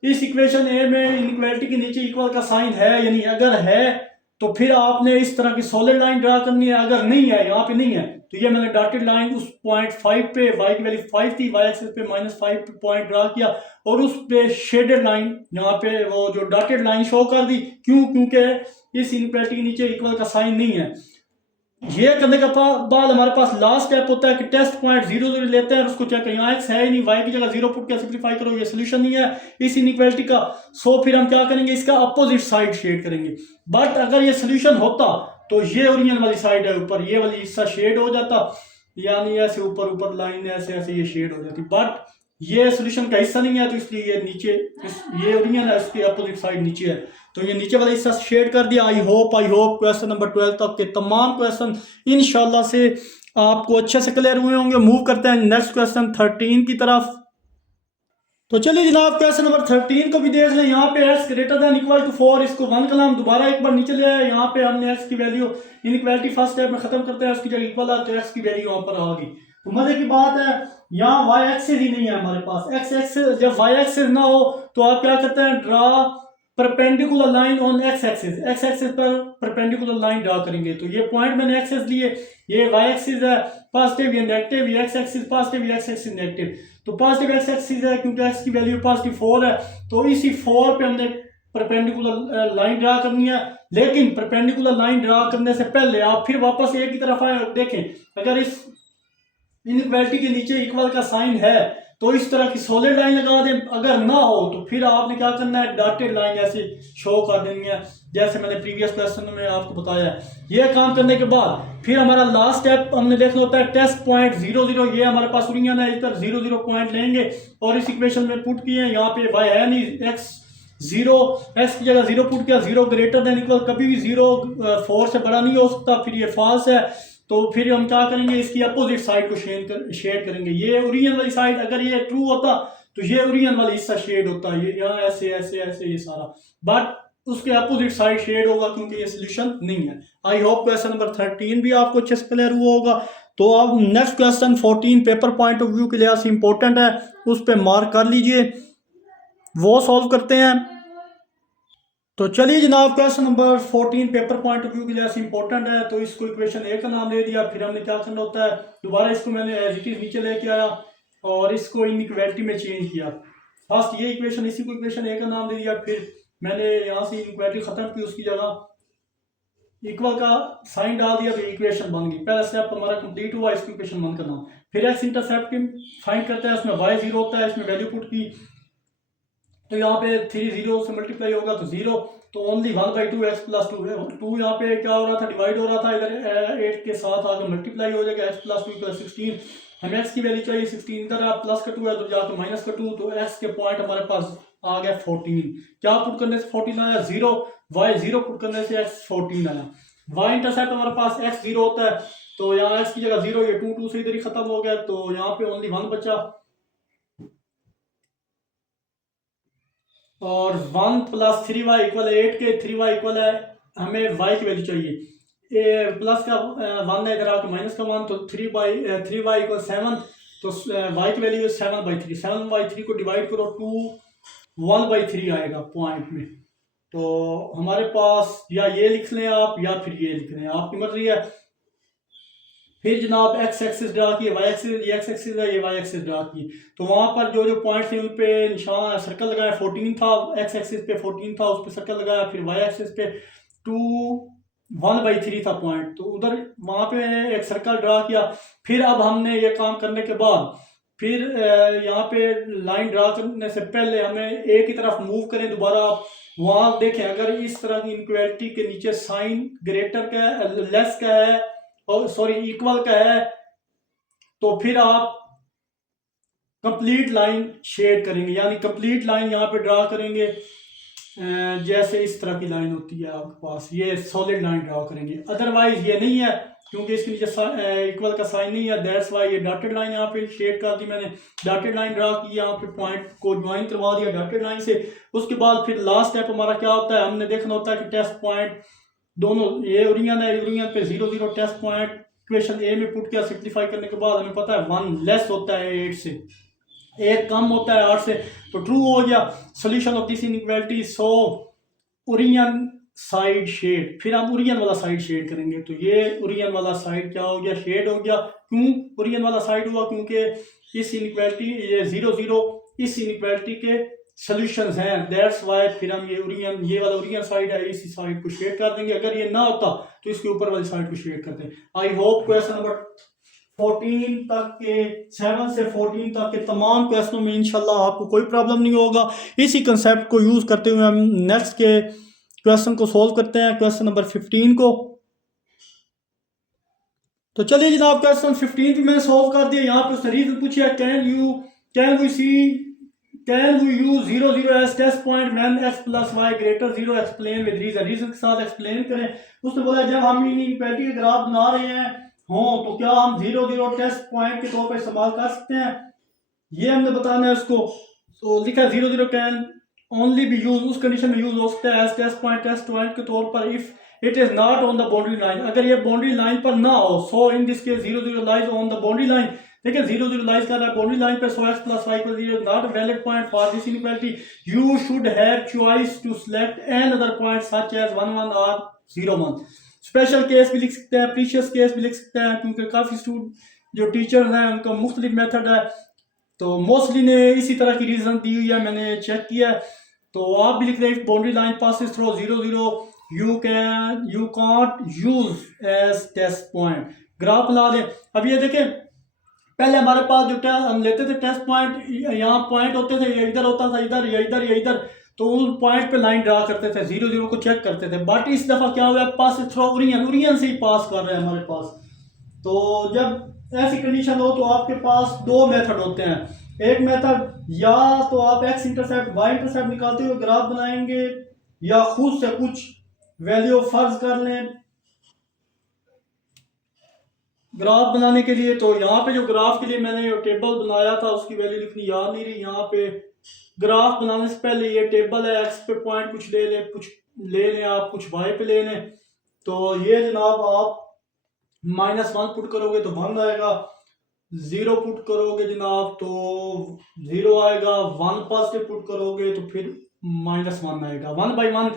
इस इक्वेशन ए में इनइक्वालिटी के नीचे इक्वल का साइन है या नहीं, अगर है तो फिर आपने इस तरह की सॉलिड लाइन ड्रा करनी है। अगर नहीं है, यहाँ पे नहीं है, तो ये मैंने डॉटेड लाइन उस पॉइंट 5 पे, y की वैल्यू 5 थी, y एक्सिस पे -5 पे पॉइंट ड्रा किया और उस पे शेडेड लाइन यहाँ पे वो जो डॉटेड लाइन शो कर दी। क्यों? क्योंकि इस इनइक्वालिटी के नीचे इक्वल का साइन नहीं है। ये करने के बाद हमारे पास लास्ट स्टेप होता है कि टेस्ट पॉइंट 0 0 लेते हैं और उसको चेक करें, यहाँ एक्स है ही नहीं, वाई की जगह 0 पुट के सिंप्लीफाई करो, ये सोल्यूशन नहीं है इस इनइक्वालिटी का। सो फिर हम क्या करेंगे, इसका अपोजिट साइड शेड करेंगे। बट अगर ये सोल्यूशन होता तो ये ओरिजिनल वाली साइड है ऊपर, ये वाली हिस्सा शेड हो जाता, यानी ऐसे ऊपर ऊपर लाइन ऐसे ऐसे ये शेड हो जाती। बट ये सोल्यूशन का हिस्सा नहीं है, तो इसलिए ये नीचे ये ओरिजिनल है, इसकी अपोजिट साइड नीचे है, तो ये नीचे वाला हिस्सा शेड कर दिया। आई होप क्वेश्चन नंबर 12 तक के तमाम क्वेश्चन इंशाल्लाह से आपको अच्छे से क्लियर हुए होंगे। मूव करते हैं नेक्स्ट क्वेश्चन 13 की तरफ। तो चलिए जनाब, क्वेश्चन नंबर 13 को भी देख लें। यहाँ पे x greater than equal to 4, इसको 1 का नाम दोबारा एक बार नीचे ले आए। यहाँ पे हमने x की वैल्यू इनइक्वालिटी फर्स्ट स्टेप में खत्म करते हैं, उसकी जगह इक्वल है, तो x की वैल्यू यहाँ पर आ गई। तो मजे की बात है, यहाँ y एक्सिस ही नहीं है हमारे पास। x एक्सिस, जब y एक्सिस ना हो तो आप क्या करते हैं, draw perpendicular line on x axis, x axis पर परपेंडिकुलर लाइन ड्रा करेंगे। तो ये पॉइंट मैंने एक्सिस लिए, ये y एक्सिस है पॉजिटिव या नेगेटिव, ये x एक्सिस पॉजिटिव या x एक्सिस नेगेटिव। तो पॉजिटिव x एक्सिस है क्योंकि x की वैल्यू पॉजिटिव 4 है, तो इसी 4 पे हमने परपेंडिकुलर लाइन ड्रा करनी है। लेकिन परपेंडिकुलर लाइन ड्रा करने से पहले आप फिर वापस एक की तरफ आए और देखें, अगर इस इनइक्वालिटी के नीचे इक्वल का साइन है तो इस तरह की सॉलिड लाइन लगा दें। अगर ना हो तो फिर आपने क्या करना है, डॉटेड लाइन ऐसे शो कर देनी है, जैसे मैंने प्रीवियस क्वेश्चन में आपको बताया है। ये काम करने के बाद फिर हमारा लास्ट स्टेप हमने देखना होता है टेस्ट पॉइंट 0 0, ये हमारे पास ओरिजिन है, इस पर 0 0 पॉइंट लेंगे और इस इक्वेशन में पुट किए। यहाँ पे y है नहीं, x 0, x की जगह 0 पुट किया, 0 ग्रेटर देन इक्वल, कभी भी 0 4 से बड़ा नहीं हो सकता, फिर ये फॉल्स है। तो फिर हम क्या करेंगे, इसकी अपोजिट साइड को शेड करेंगे। ये ओरिजिन वाली साइड, अगर ये ट्रू होता तो ये ओरिजिन वाली हिस्सा शेड होता, ये यहाँ ऐसे ऐसे ऐसे ये सारा, बट उसके अपोजिट साइड शेड होगा क्योंकि ये सोल्यूशन नहीं है। आई होप क्वेश्चन नंबर 13 भी आपको अच्छे से क्लियर हुआ होगा। तो अब next question 14 paper point of view के लिहाज से इंपॉर्टेंट है, उस पर मार्क कर लीजिए, वो सॉल्व करते हैं। तो चलिए जनाब, question number 14 paper point of view के लिए ऐसे इंपॉर्टेंट है, तो इसको इक्वेशन ए का नाम दे दिया। फिर हमने क्या करना होता है, दोबारा इसको मैंने एज इट इज नीचे लेके आया और इसको इनइक्वालिटी में चेंज किया। फर्स्ट ये इक्वेशन, इसी को इक्वेशन ए का नाम दे दिया, फिर मैंने यहाँ से इनइक्वालिटी खत्म की, उसकी जगह इक्वल का साइन डाल दिया, तो इक्वेशन बन गई। पहला स्टेप हमारा कंप्लीट हुआ, इसको इक्वेशन बन करना। फिर एक्स इंटरसेप्ट फाइंड करते हैं, उसमें y 0 होता है, इसमें वैल्यू पुट की, तो यहाँ पे 3 0 से मल्टीप्लाई होगा तो 0, तो ओनली 1/2 x प्लस 2 है। 2 यहाँ पे क्या हो रहा था, डिवाइड हो रहा था, इधर 8 के साथ आगे मल्टीप्लाई हो जाएगा, x प्लस 2 + 16। हमें x की वैल्यू चाहिए 16, इधर प्लस का 2 है तो जाकर माइनस का 2, तो x के पॉइंट हमारे पास आ गया 14। क्या पुट करने से 14 आया, 0, y 0 पुट करने से x 14 आया। y इंटरसेप्ट हमारे पास x 0 होता है, तो यहाँ x की जगह 0, ये 2 2 से इधर ही खत्म हो गया, तो यहाँ पे ओनली 1 बचा, और 1 + 3y = 8 के 3y = है, हमें y की वैल्यू चाहिए। प्लस का 1 है, इधर आके माइनस का 1, तो 3y = 7, तो y की वैल्यू 7/3। 7/3 को डिवाइड करो 2, 1/3 आएगा पॉइंट में। तो हमारे पास या ये लिख लें आप, या फिर ये लिख लें, आपकी मर्जी है। फिर जनाब x एक्सिस ड्रा किए, y एक्सिस, ये x एक्सिस है, ये y एक्सिस ड्रा की, तो वहां पर जो जो पॉइंट थे उन पे निशान सर्कल लगाया। 14 था, x एक्सिस पे 14 था, उस पे सर्कल लगाया। फिर y एक्सिस पे 1/3 था पॉइंट, तो उधर वहां पे एक सर्कल ड्रा किया। फिर अब हमने ये काम करने के बाद फिर यहाँ पे लाइन ड्रा करने से पहले हमें ए की तरफ मूव करें दोबारा। वहां देखें, अगर इस तरह की इनइक्वालिटी के नीचे साइन ग्रेटर का है, लेस का है, और सॉरी इक्वल का है, तो फिर आप कंप्लीट लाइन शेड करेंगे, यानी कंप्लीट लाइन यहाँ पे ड्रा करेंगे। जैसे इस तरह की लाइन होती है आपके पास, ये सॉलिड लाइन ड्रा करेंगे। अदरवाइज ये नहीं है क्योंकि इसके नीचे इक्वल का साइन नहीं है, दैट्स वाई ये डॉटेड लाइन यहाँ पे शेड कर दी मैंने। डॉटेड लाइन ड्रा की, यहाँ पे पॉइंट को ज्वाइन करवा दिया डॉटेड लाइन से। उसके बाद फिर लास्ट स्टेप हमारा क्या होता है, हमने देखना होता है कि टेस्ट पॉइंट दोनों, ये ओरिजिन है, ओरिजिन पे 0 0 टेस्ट पॉइंट इक्वेशन ए में पुट किया, सिंप्लीफाई करने के बाद हमें पता है 1 लेस होता है 8 से। एक कम होता है 8 से, तो ट्रू हो गया। Solution of this inequality, so origin side shade, फिर हम ओरियन वाला साइड शेड करेंगे। तो ये ओरियन वाला साइड क्या हो गया, शेड हो गया। क्यों ओरियन वाला साइड हुआ, क्योंकि इस इनइक्वालिटी ये 0 0 इस इनइक्वालिटी के सॉल्यूशंस हैं, दैट्स वाई। फिर हम ये ओरियन, ये वाला ओरियन साइड है, इसी साइड को शेड कर देंगे। अगर ये ना होता तो इसके ऊपर वाली साइड को शेड करते हैं। आई होप क्वेश्चन नंबर 14 तक के, 7 से 14 तक के तमाम क्वेश्चनों में इंशाल्लाह आपको कोई प्रॉब्लम नहीं होगा। इसी कंसेप्ट को यूज करते हुए हम नेक्स्ट के क्वेश्चन को सोल्व करते हैं, क्वेश्चन नंबर 15 को। तो चलिए जनाब, क्वेश्चन 15 भी मैंने सोल्व कर दिया। यहाँ पे उसने रीजन पूछा, can we use 0 0 as test point when x plus y greater 0, explain with reason, reason के साथ एक्सप्लेन करें। उसने बोला जब हम इनइक्वालिटी के ग्राफ बना रहे हैं हो तो क्या हम 0 0 टेस्ट पॉइंट के तौर पर इस्तेमाल कर सकते हैं, ये हमने बताना है उसको। तो लिखा 0 0 कैन ओनली बी यूज, उस कंडीशन में यूज हो सकता है एज टेस्ट पॉइंट के तौर पर if it is not on the boundary line, अगर ये बाउंड्री लाइन पर ना हो। So in this case 0 0 lies on the boundary line, देखिए 0 0 लाइज कर रहा है बाउंड्री लाइन पे। So x plus y equal 0 not a valid point for this inequality, you should have choice to select an other point such as 1 1 और 0 1। स्पेशल केस भी लिख सकते हैं, प्रीशियस केस भी लिख सकते हैं, क्योंकि काफी स्टूडेंट जो टीचर्स हैं उनका मुख्तलिफ मेथड है। तो मोस्टली ने इसी तरह की रीजन दी हुई है, मैंने चेक किया। तो आप भी लिख रहे हैं boundary line passes through 0 0 you can't use as test point. Graph बना दें। अब ये देखें, पहले हमारे पास जो हम लेते थे टेस्ट पॉइंट, यहाँ पॉइंट होते थे, ये इधर होता था, इधर या इधर या इधर, तो उन पॉइंट पे लाइन ड्रा करते थे, 0 0 को चेक करते थे। बट इस दफा क्या हुआ, पास थ्रू ओरियन से ही पास कर रहे हैं हमारे पास। तो जब ऐसी कंडीशन हो तो आपके पास दो मेथड होते हैं। एक मेथड, या तो आप एक्स इंटरसेप्ट वाई इंटरसेप्ट निकालते हुए ग्राफ बनाएंगे, या खुद से कुछ वैल्यू फर्ज कर लें ग्राफ बनाने के लिए। तो यहाँ पे जो ग्राफ के लिए मैंने जो टेबल बनाया था उसकी वैल्यू लिखनी याद नहीं रही। यहाँ पे ग्राफ बनाने से पहले ये टेबल है, एक्स पे पॉइंट कुछ ले लें, कुछ ले लें आप, कुछ वाई पे ले लें। तो ये जनाब आप -1 पुट करोगे तो 1 आएगा, 0 पुट करोगे जनाब तो 0 आएगा, 1 पॉजिटिव पुट करोगे तो फिर -1 आएगा। 1/1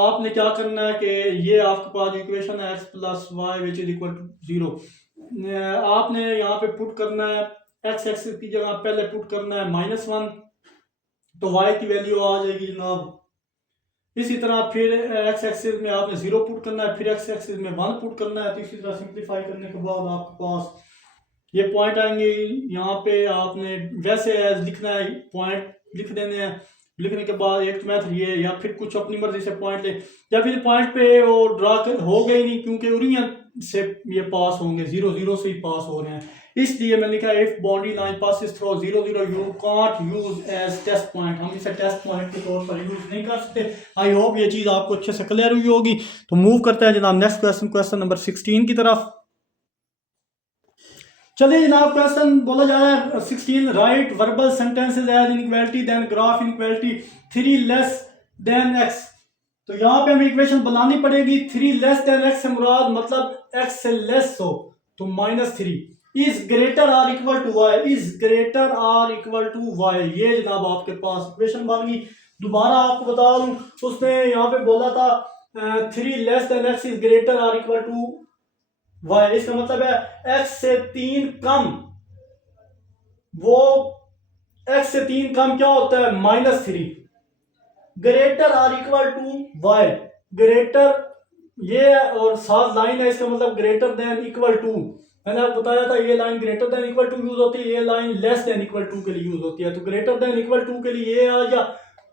आपने क्या करना है कि ये आपके पास इक्वेशन है x plus y which is equal to 0, आपने यहाँ पे पुट करना है x एक्सिस की जगह पहले पुट करना है -1, तो y की वैल्यू आ जाएगी जनाब। इसी तरह फिर x एक्सिस में आपने 0 पुट करना है, फिर x एक्सिस में 1 पुट करना है। तो इसी तरह सिंप्लीफाई करने के बाद आपके पास ये पॉइंट आएंगे। यहाँ पे आपने वैसे एज लिखना है, पॉइंट लिख देने हैं। लिखने के बाद एक मेथड ये, या फिर कुछ अपनी मर्जी से पॉइंट ले, या फिर पॉइंट पे वो ड्रा कर हो गए नहीं, क्योंकि ओरियन से ये पास होंगे, 0 0 से ही पास हो रहे हैं। इसलिए मैंने लिखा if boundary line passes through 0 0 you can't use as test point, हम इसे टेस्ट पॉइंट के तौर पर यूज नहीं कर सकते। आई होप ये चीज़ आपको अच्छे से क्लियर हुई होगी। तो मूव करते हैं जनाब नेक्स्ट क्वेश्चन, क्वेश्चन नंबर 16 की तरफ। चलिए जनाब, क्वेश्चन बोला जा रहा है 16, write verbal sentences as inequality then graph inequality 3 less than x। तो यहाँ पे हमें इक्वेशन बनानी पड़ेगी। 3 लेस देन x से मुराद मतलब x से लेस हो, तो -3 is greater or equal to y, is greater or equal to y। ये जनाब आपके पास इक्वेशन बन गई। दोबारा आपको बता दूं, उसने यहाँ पे बोला था 3 less than x is greater or equal to y, इसका मतलब है x से 3 कम, वो x से 3 कम क्या होता है -3, greater or equal to y, greater ये और साथ लाइन है, इसका मतलब ग्रेटर देन इक्वल टू। मैंने आपको बताया था ये line greater than equal to use होती है, ये line less than equal to के लिए यूज होती है। तो ग्रेटर देन इक्वल टू के लिए ये आ गया,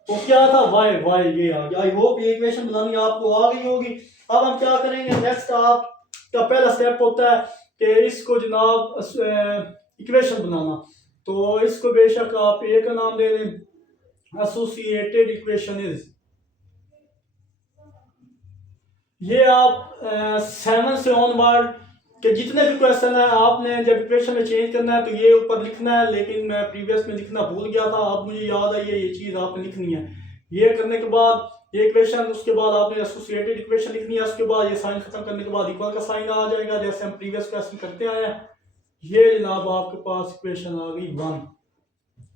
वो क्या था y ये आ गया। आई होप ये इक्वेशन बनानी आपको आ गई होगी। अब हम क्या करेंगे, नेक्स्ट आप का पहला स्टेप होता है कि इसको जनाब इक्वेशन बनाना। तो इसको बेशक आप ए का नाम दे दें, एसोसिएटेड इक्वेशन इज, ये आप 7 से ऑनवर्ड के जितने भी क्वेश्चन है आपने जब इक्वेशन में चेंज करना है तो ये ऊपर लिखना है, लेकिन मैं प्रीवियस में लिखना भूल गया था, अब मुझे याद आई है ये चीज़ आपने लिखनी है। ये करने के बाद ये इक्वेशन, उसके बाद आपने एसोसिएटेड इक्वेशन लिखनी है, उसके बाद ये साइन खत्म करने के बाद इक्वल का साइन आ जाएगा, जैसे हम प्रीवियस क्वेश्चन करते आए हैं। ये जनाब आपके पास इक्वेशन आ गई 1।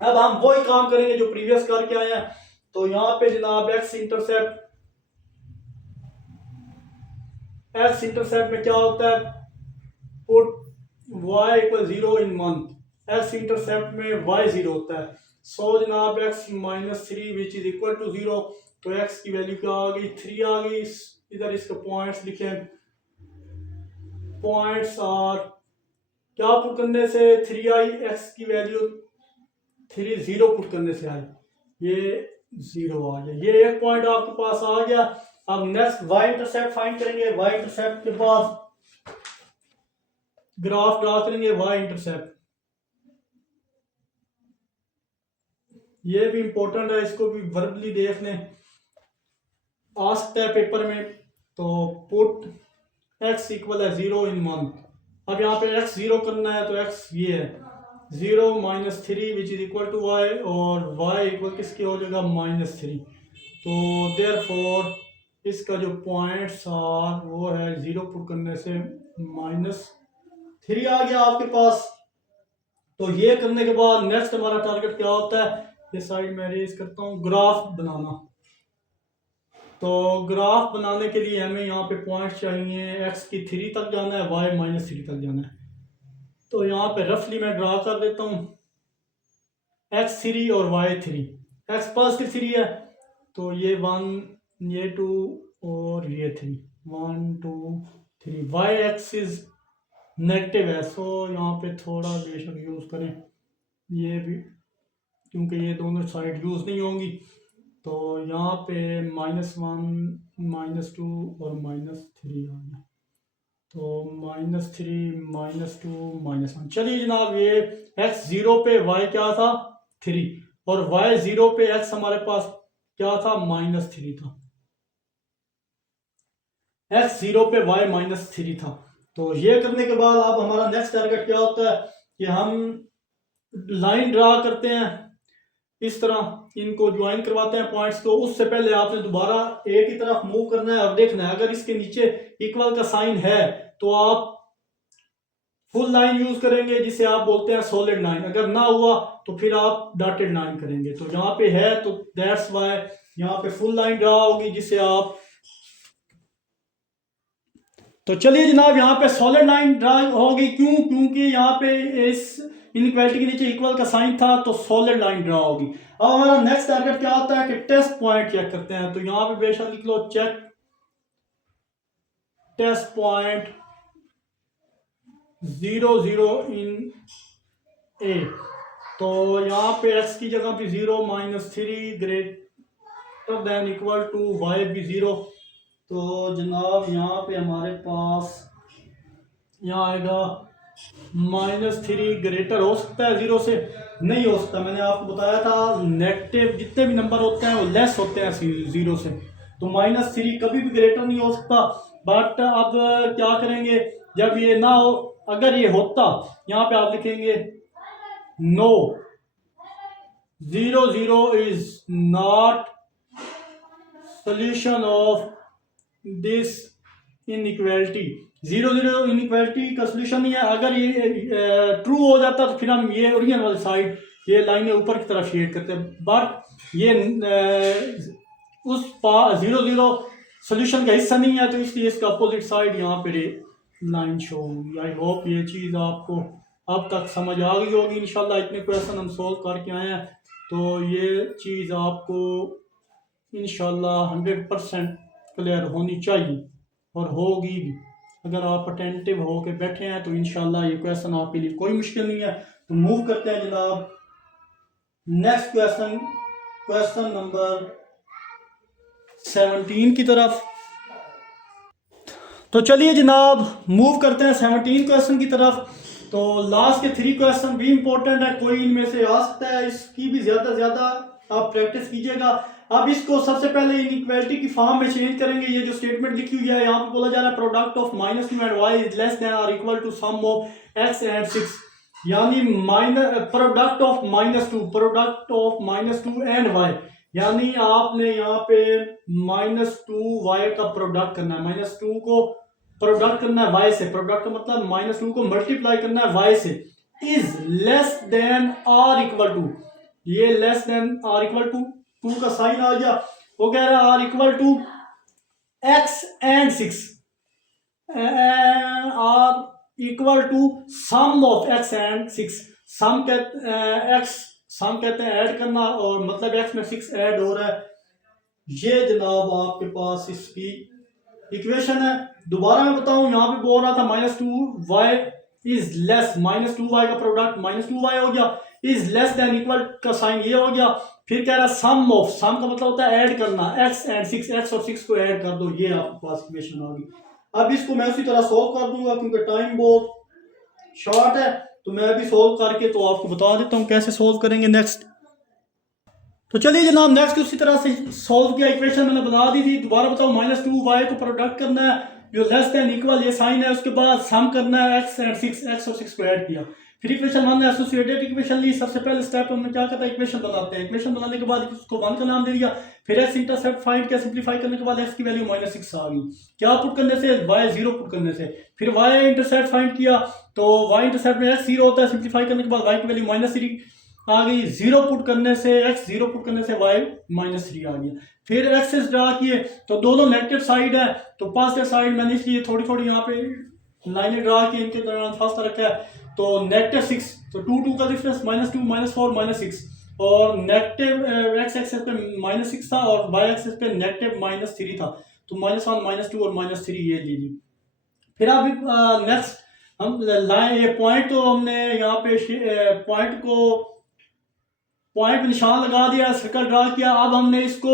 अब हम वही काम करेंगे जो प्रीवियस करके आए हैं। तो यहाँ पे जनाब एक्स इंटरसेप्ट में क्या होता है, पुट y इक्वल 0 इन मंथ, एक्स इंटरसेप्ट में y 0 होता है। सो जनाब x minus 3 which is equal to 0, तो x की वैल्यू क्या आ गई, 3 आ गई। इधर इसके पॉइंट्स लिखे, पॉइंट्स आर क्या पुट करने से 3 आई, x की वैल्यू 3 0 पुट करने से आई, ये 0 आ गया। ये एक पॉइंट आपके पास आ गया। अब नेक्स्ट y इंटरसेप्ट फाइंड करेंगे। y इंटरसेप्ट के बाद ग्राफ ड्रा करेंगे y इंटरसेप्ट। ये भी इंपॉर्टेंट है, इसको भी वर्बली देख लें, आ सकता है पेपर में। तो पुट x इक्वल है 0 इन मंथ। अब यहाँ पे x 0 करना है, तो x ये है 0 minus 3 which is equal to y, और y इक्वल किसके हो जाएगा, -3। तो देयरफॉर इसका जो पॉइंट्स आर वो है 0 पुट करने से -3 आ गया आपके पास। तो ये करने के बाद नेक्स्ट हमारा टारगेट क्या होता है, ये साइड में अरेंज करता हूँ, ग्राफ बनाना। तो ग्राफ बनाने के लिए हमें यहाँ पे पॉइंट चाहिए, x की 3 तक जाना है, y -3 तक जाना है। तो यहाँ पे रफली मैं ड्रा कर देता हूँ, x3 और y3। x पॉजिटिव 3 है, तो ये 1, ये 2 और ये 3, 1 2 3। y एक्सिस नेगेटिव है, सो यहाँ पे थोड़ा बेशक यूज़ करें, ये भी क्योंकि ये दोनों साइड यूज़ नहीं होंगी। तो यहाँ पे -1 -2 और -3 आ गया। तो -3 -2 -1। चलिए जनाब, ये x 0 पे y क्या था, 3, और y 0 पे x हमारे पास क्या था, -3 था। x 0 पे y -3 था। तो ये करने के बाद अब हमारा नेक्स्ट टारगेट क्या होता है कि हम लाइन ड्रा करते हैं, इस तरह इनको ज्वाइन करवाते हैं पॉइंट्स को। उससे पहले आपने दोबारा ए की तरफ मूव करना है और देखना है, अगर इसके नीचे इक्वल का साइन है तो आप फुल लाइन यूज करेंगे, जिसे आप बोलते हैं सॉलिड लाइन। अगर ना हुआ तो फिर आप डॉटेड लाइन करेंगे। तो यहाँ पे है तो दैट्स वाई यहाँ पे फुल लाइन ड्रा होगी, जिसे आप, तो चलिए जनाब यहाँ पे सॉलिड लाइन ड्रा होगी। क्यों, क्योंकि यहाँ पे इस इनइक्वालिटी के नीचे इक्वल का साइन था, तो सॉलिड लाइन ड्रा होगी। अब हमारा नेक्स्ट टारगेट क्या होता है कि टेस्ट पॉइंट चेक करते हैं। तो यहाँ पे बेशक लिख लो, check test point 0 0 in A. तो यहाँ पे x की जगह भी 0 -3 greater than equal to y भी 0। तो जनाब यहाँ पे हमारे पास यहाँ आएगा -3 ग्रेटर हो सकता है 0 से, नहीं हो सकता। मैंने आपको बताया था नेगेटिव जितने भी नंबर होते हैं वो लेस होते हैं 0 से, तो -3 कभी भी ग्रेटर नहीं हो सकता। बट अब क्या करेंगे, जब ये ना हो, अगर ये होता, यहाँ पे आप लिखेंगे no 0 0 is not solution of this inequality. 0 0 inequality का सोल्यूशन नहीं है। अगर ये ट्रू हो जाता तो फिर हम ये ओरिजिनल वाली साइड, ये लाइनें ऊपर की तरफ शेड करते हैं, बट ये उस 0 0 सोल्यूशन का हिस्सा नहीं है, तो इसलिए इसका अपोजिट साइड यहाँ पे लाइन शो होगी। आई होप ये चीज़ आपको अब तक समझ आ गई होगी इंशाल्लाह। इतने क्वेश्चन हम सोल्व करके आए हैं, तो ये चीज़ आपको इंशाल्लाह 100% क्लियर होनी चाहिए और होगी भी। अगर आप अटेंटिव हो के बैठे हैं तो इंशाल्लाह ये क्वेश्चन आपके लिए कोई मुश्किल नहीं है। तो मूव करते हैं जनाब नेक्स्ट क्वेश्चन, क्वेश्चन नंबर 17 की तरफ। तो चलिए जनाब मूव करते हैं 17 क्वेश्चन की तरफ। तो लास्ट के 3 क्वेश्चन भी इंपॉर्टेंट है, कोई इनमें से आ सकता है, इसकी भी ज़्यादा से ज़्यादा आप प्रैक्टिस कीजिएगा। अब इसको सबसे पहले इनइक्वालिटी की फॉर्म में चेंज करेंगे। ये जो स्टेटमेंट लिखी हुई है, यहाँ पे बोला जा रहा है product of -2 and y is less than और equal to sum of x and 6, यानी product of -2, product of -2 and y, यानी आपने यहाँ पे -2y का प्रोडक्ट करना है, -2 को प्रोडक्ट करना है y से, प्रोडक्ट का मतलब -2 को मल्टीप्लाई करना है y से, इज लेस देन और इक्वल टू, ये less than or equal to 2 का साइन आ गया। वो कह रहा है or equal to x and 6, or equal to sum of x and 6। Sum कहते एक्स सम कहते हैं ऐड करना, और मतलब एक्स में 6 ऐड हो रहा है। ये जनाब आपके पास इसकी इक्वेशन है। दोबारा मैं बताऊं, यहाँ पे बोल रहा था -2y इज लेस, -2y का प्रोडक्ट -2y हो गया, इज लेस देन इक्वल का साइन ये हो गया। फिर कह रहा सम ऑफ, सम का मतलब होता है ऐड करना, x एंड 6, x और 6 को ऐड कर दो, ये आपके पास इक्वेशन आ गई। अब इसको मैं उसी तरह सोल्व कर दूंगा क्योंकि टाइम बहुत शॉर्ट है, तो मैं अभी सोल्व करके तो आपको बता देता हूँ कैसे सोल्व करेंगे नेक्स्ट। तो चलिए जनाब नेक्स्ट उसी तरह से सोल्व किया, इक्वेशन मैंने बता दी थी। दोबारा बताओ, -2y को प्रोडक्ट करना है, जो लेस देन इक्वल ये साइन है, उसके बाद सम करना है x एंड 6, x और 6 को ऐड किया। फिर इक्वेशन 1 एसोसिएटेड इक्वेशन ली। सबसे पहले स्टेप हमने क्या करता है, इक्वेशन बनाते हैं। इक्वेशन बनाने के बाद उसको 1 का नाम दे दिया। फिर x इंटरसेप्ट फाइंड किया, सिंप्लीफाई करने के बाद x की वैल्यू -6 आ गई। क्या पुट करने से, y 0 पुट करने से। फिर y इंटरसेप्ट फाइंड किया, तो y इंटरसेप्ट में x 0 होता है, सिंप्लीफाई करने के बाद y की वैल्यू -3 आ गई। 0 पुट करने से, x 0 पुट करने से y -3 आ गया। फिर एक्सेस ड्रा किए, तो दोनों नेगेटिव साइड है, तो पॉजिटिव साइड मैंने इसलिए थोड़ी थोड़ी यहाँ पे लाइनें ड्रा की, इनके दौरान फासला रखा है। तो -6, तो 2 का डिफरेंस -2 -4 -6, और नेगेटिव x एक्सेस पे -6 था और y एक्सेस पे नेगेटिव -3 था, तो -1 -2 और -3 ये ले ली। फिर अब नेक्स्ट हम लाइन, ये पॉइंट तो हमने यहाँ पे पॉइंट पे निशान लगा दिया, सर्कल ड्रा किया। अब हमने इसको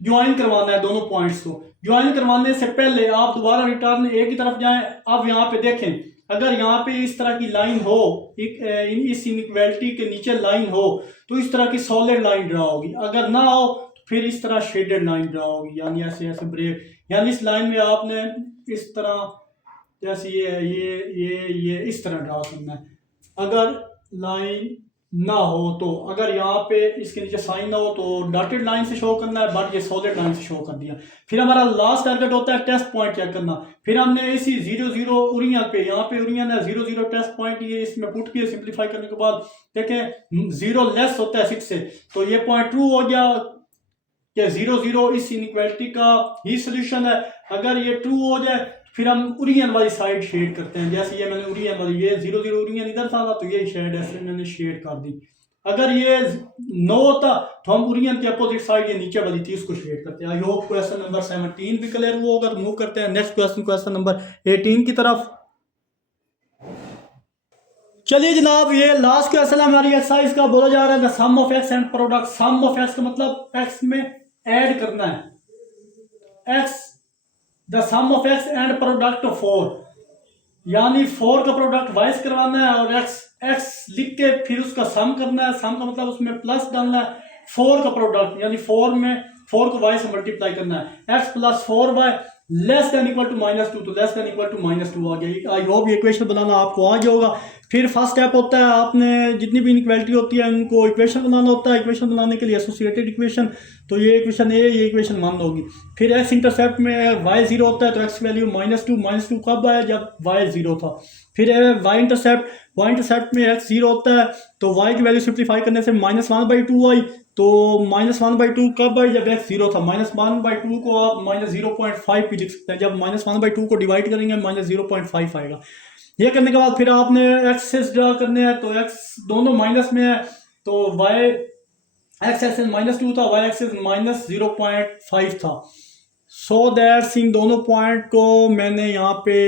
ज्वाइन करवाना है, दोनों पॉइंट्स को। ज्वाइन करवाने से पहले आप दोबारा रिटर्न ए की तरफ जाएं। अब यहाँ पे देखें, अगर यहाँ पे इस तरह की लाइन हो, इस इनइक्वालिटी के नीचे लाइन हो, तो इस तरह की सॉलिड लाइन ड्रा होगी। अगर ना हो तो फिर इस तरह शेडेड लाइन ड्रा होगी, यानी ऐसे ऐसे ब्रेक, यानी इस लाइन में आपने इस तरह, जैसे ये इस तरह ड्रा करना है। अगर लाइन ना हो तो, अगर यहाँ पे इसके नीचे साइन ना हो तो डॉटेड लाइन से शो करना है, बट ये सॉलिड लाइन से शो कर दिया। फिर हमारा लास्ट टारगेट होता है टेस्ट पॉइंट चेक करना। फिर हमने इसी 0 0 ओरियन पे, यहाँ पे ओरियन है 0 0 टेस्ट पॉइंट, ये इसमें पुट किए। सिंप्लीफाई करने के बाद देखें 0 लेस होता है 6 से, तो ये पॉइंट ट्रू हो गया कि 0 0 इस इनइक्वालिटी का ही सोल्यूशन है। अगर ये ट्रू हो जाए फिर हम ओरियन वाली साइड शेड करते हैं। जैसे ये मैंने ओरियन वाली, ये 0 0 ओरियन इधर था ना, तो ये शेड ऐसे मैंने शेड कर दी। अगर ये 9 होता तो हम ओरियन के अपोजिट साइड, ये नीचे वाली थी, उसको शेड करते हैं। आई होप क्वेश्चन नंबर 17 भी क्लियर हुआ होगा। मूव करते हैं नेक्स्ट क्वेश्चन, क्वेश्चन नंबर 18 की तरफ। चलिए जनाब, ये लास्ट क्वेश्चन हमारी एक्सरसाइज का बोला जा रहा है, the sum of x and product. Sum of x का मतलब एक्स में ऐड करना है, x the sum of x and product 4, यानी 4 का प्रोडक्ट वाइस करवाना है और एक्स एक्स लिख के फिर उसका सम करना है। सम का मतलब उसमें प्लस डालना है। 4 का प्रोडक्ट यानी 4 में 4 को वाई से मल्टीप्लाई करना है। X plus 4y less than equal to -2, तो लेस देन इक्वल टू -2 आ गया। आई होप ये इक्वेशन बनाना आपको आ गया होगा। फिर फर्स्ट स्टेप होता है, आपने जितनी भी इनइक्वालिटी होती है उनको इक्वेशन बनाना होता है। इक्वेशन बनाने के लिए एसोसिएटेड इक्वेशन, तो ये इक्वेशन ए, ये इक्वेशन 1 होगी। फिर एक्स इंटरसेप्ट में y 0 होता है, तो एक्स वैल्यू -2 कब आया, जब y 0 था। फिर y इंटरसेप्ट में x 0 होता है, तो y की वैल्यू सिंप्लीफाई करने से -1/2 आई, तो -1/2 कब आई, जब x 0 था। -1/2 को आप -0.5 भी लिख सकते हैं। जब -1/2 को डिवाइड करेंगे -0.5 आएगा। ये करने के बाद फिर आपने एक्सेस ड्रा करने हैं, तो x दोनों माइनस में है, तो y x एक्सेस -2 था, y एक्सेस -0.5 था। सो दैट इन दोनों पॉइंट को मैंने यहाँ पे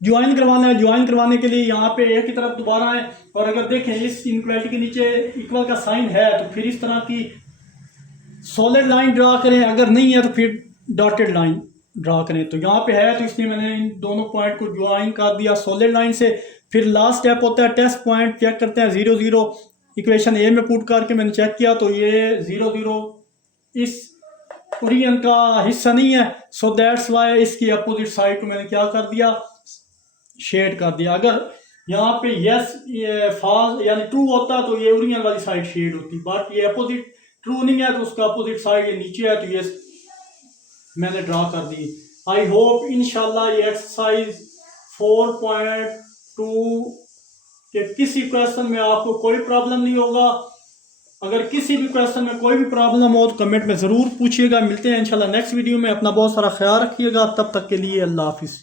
ज्वाइन करवाना है। ज्वाइन करवाने के लिए यहाँ पे एक की तरफ दोबारा है, और अगर देखें इस इनइक्वालिटी के नीचे इक्वल का साइन है, तो फिर इस तरह की सॉलिड लाइन ड्रा करें। अगर नहीं है तो फिर डॉटेड लाइन ड्रा करें। तो यहाँ पे है, तो इसलिए मैंने इन दोनों पॉइंट को ज्वाइन कर दिया सॉलिड लाइन से। फिर लास्ट स्टेप होता है टेस्ट पॉइंट चेक करते हैं। 0 0 इक्वेशन ए में पुट करके मैंने चेक किया, तो ये 0 0 इस ओरियन का हिस्सा नहीं है, सो दैट्स वाई इसकी अपोजिट साइड को मैंने क्या कर दिया, शेड कर दिया। अगर यहाँ पे यस फॉल्स यानी ट्रू होता तो ये ओरियन वाली साइड शेड होती, बट ये अपोजिट ट्रू नहीं है, तो उसका अपोजिट साइड ये नीचे है, तो ये मैंने ड्रा कर दी। आई होप इंशाल्लाह ये एक्सरसाइज 4.2 कि किसी क्वेश्चन में आपको कोई प्रॉब्लम नहीं होगा। अगर किसी भी क्वेश्चन में कोई भी प्रॉब्लम हो तो कमेंट में ज़रूर पूछिएगा। मिलते हैं इंशाल्लाह नेक्स्ट वीडियो में। अपना बहुत सारा ख्याल रखिएगा। तब तक के लिए अल्लाह हाफिज़।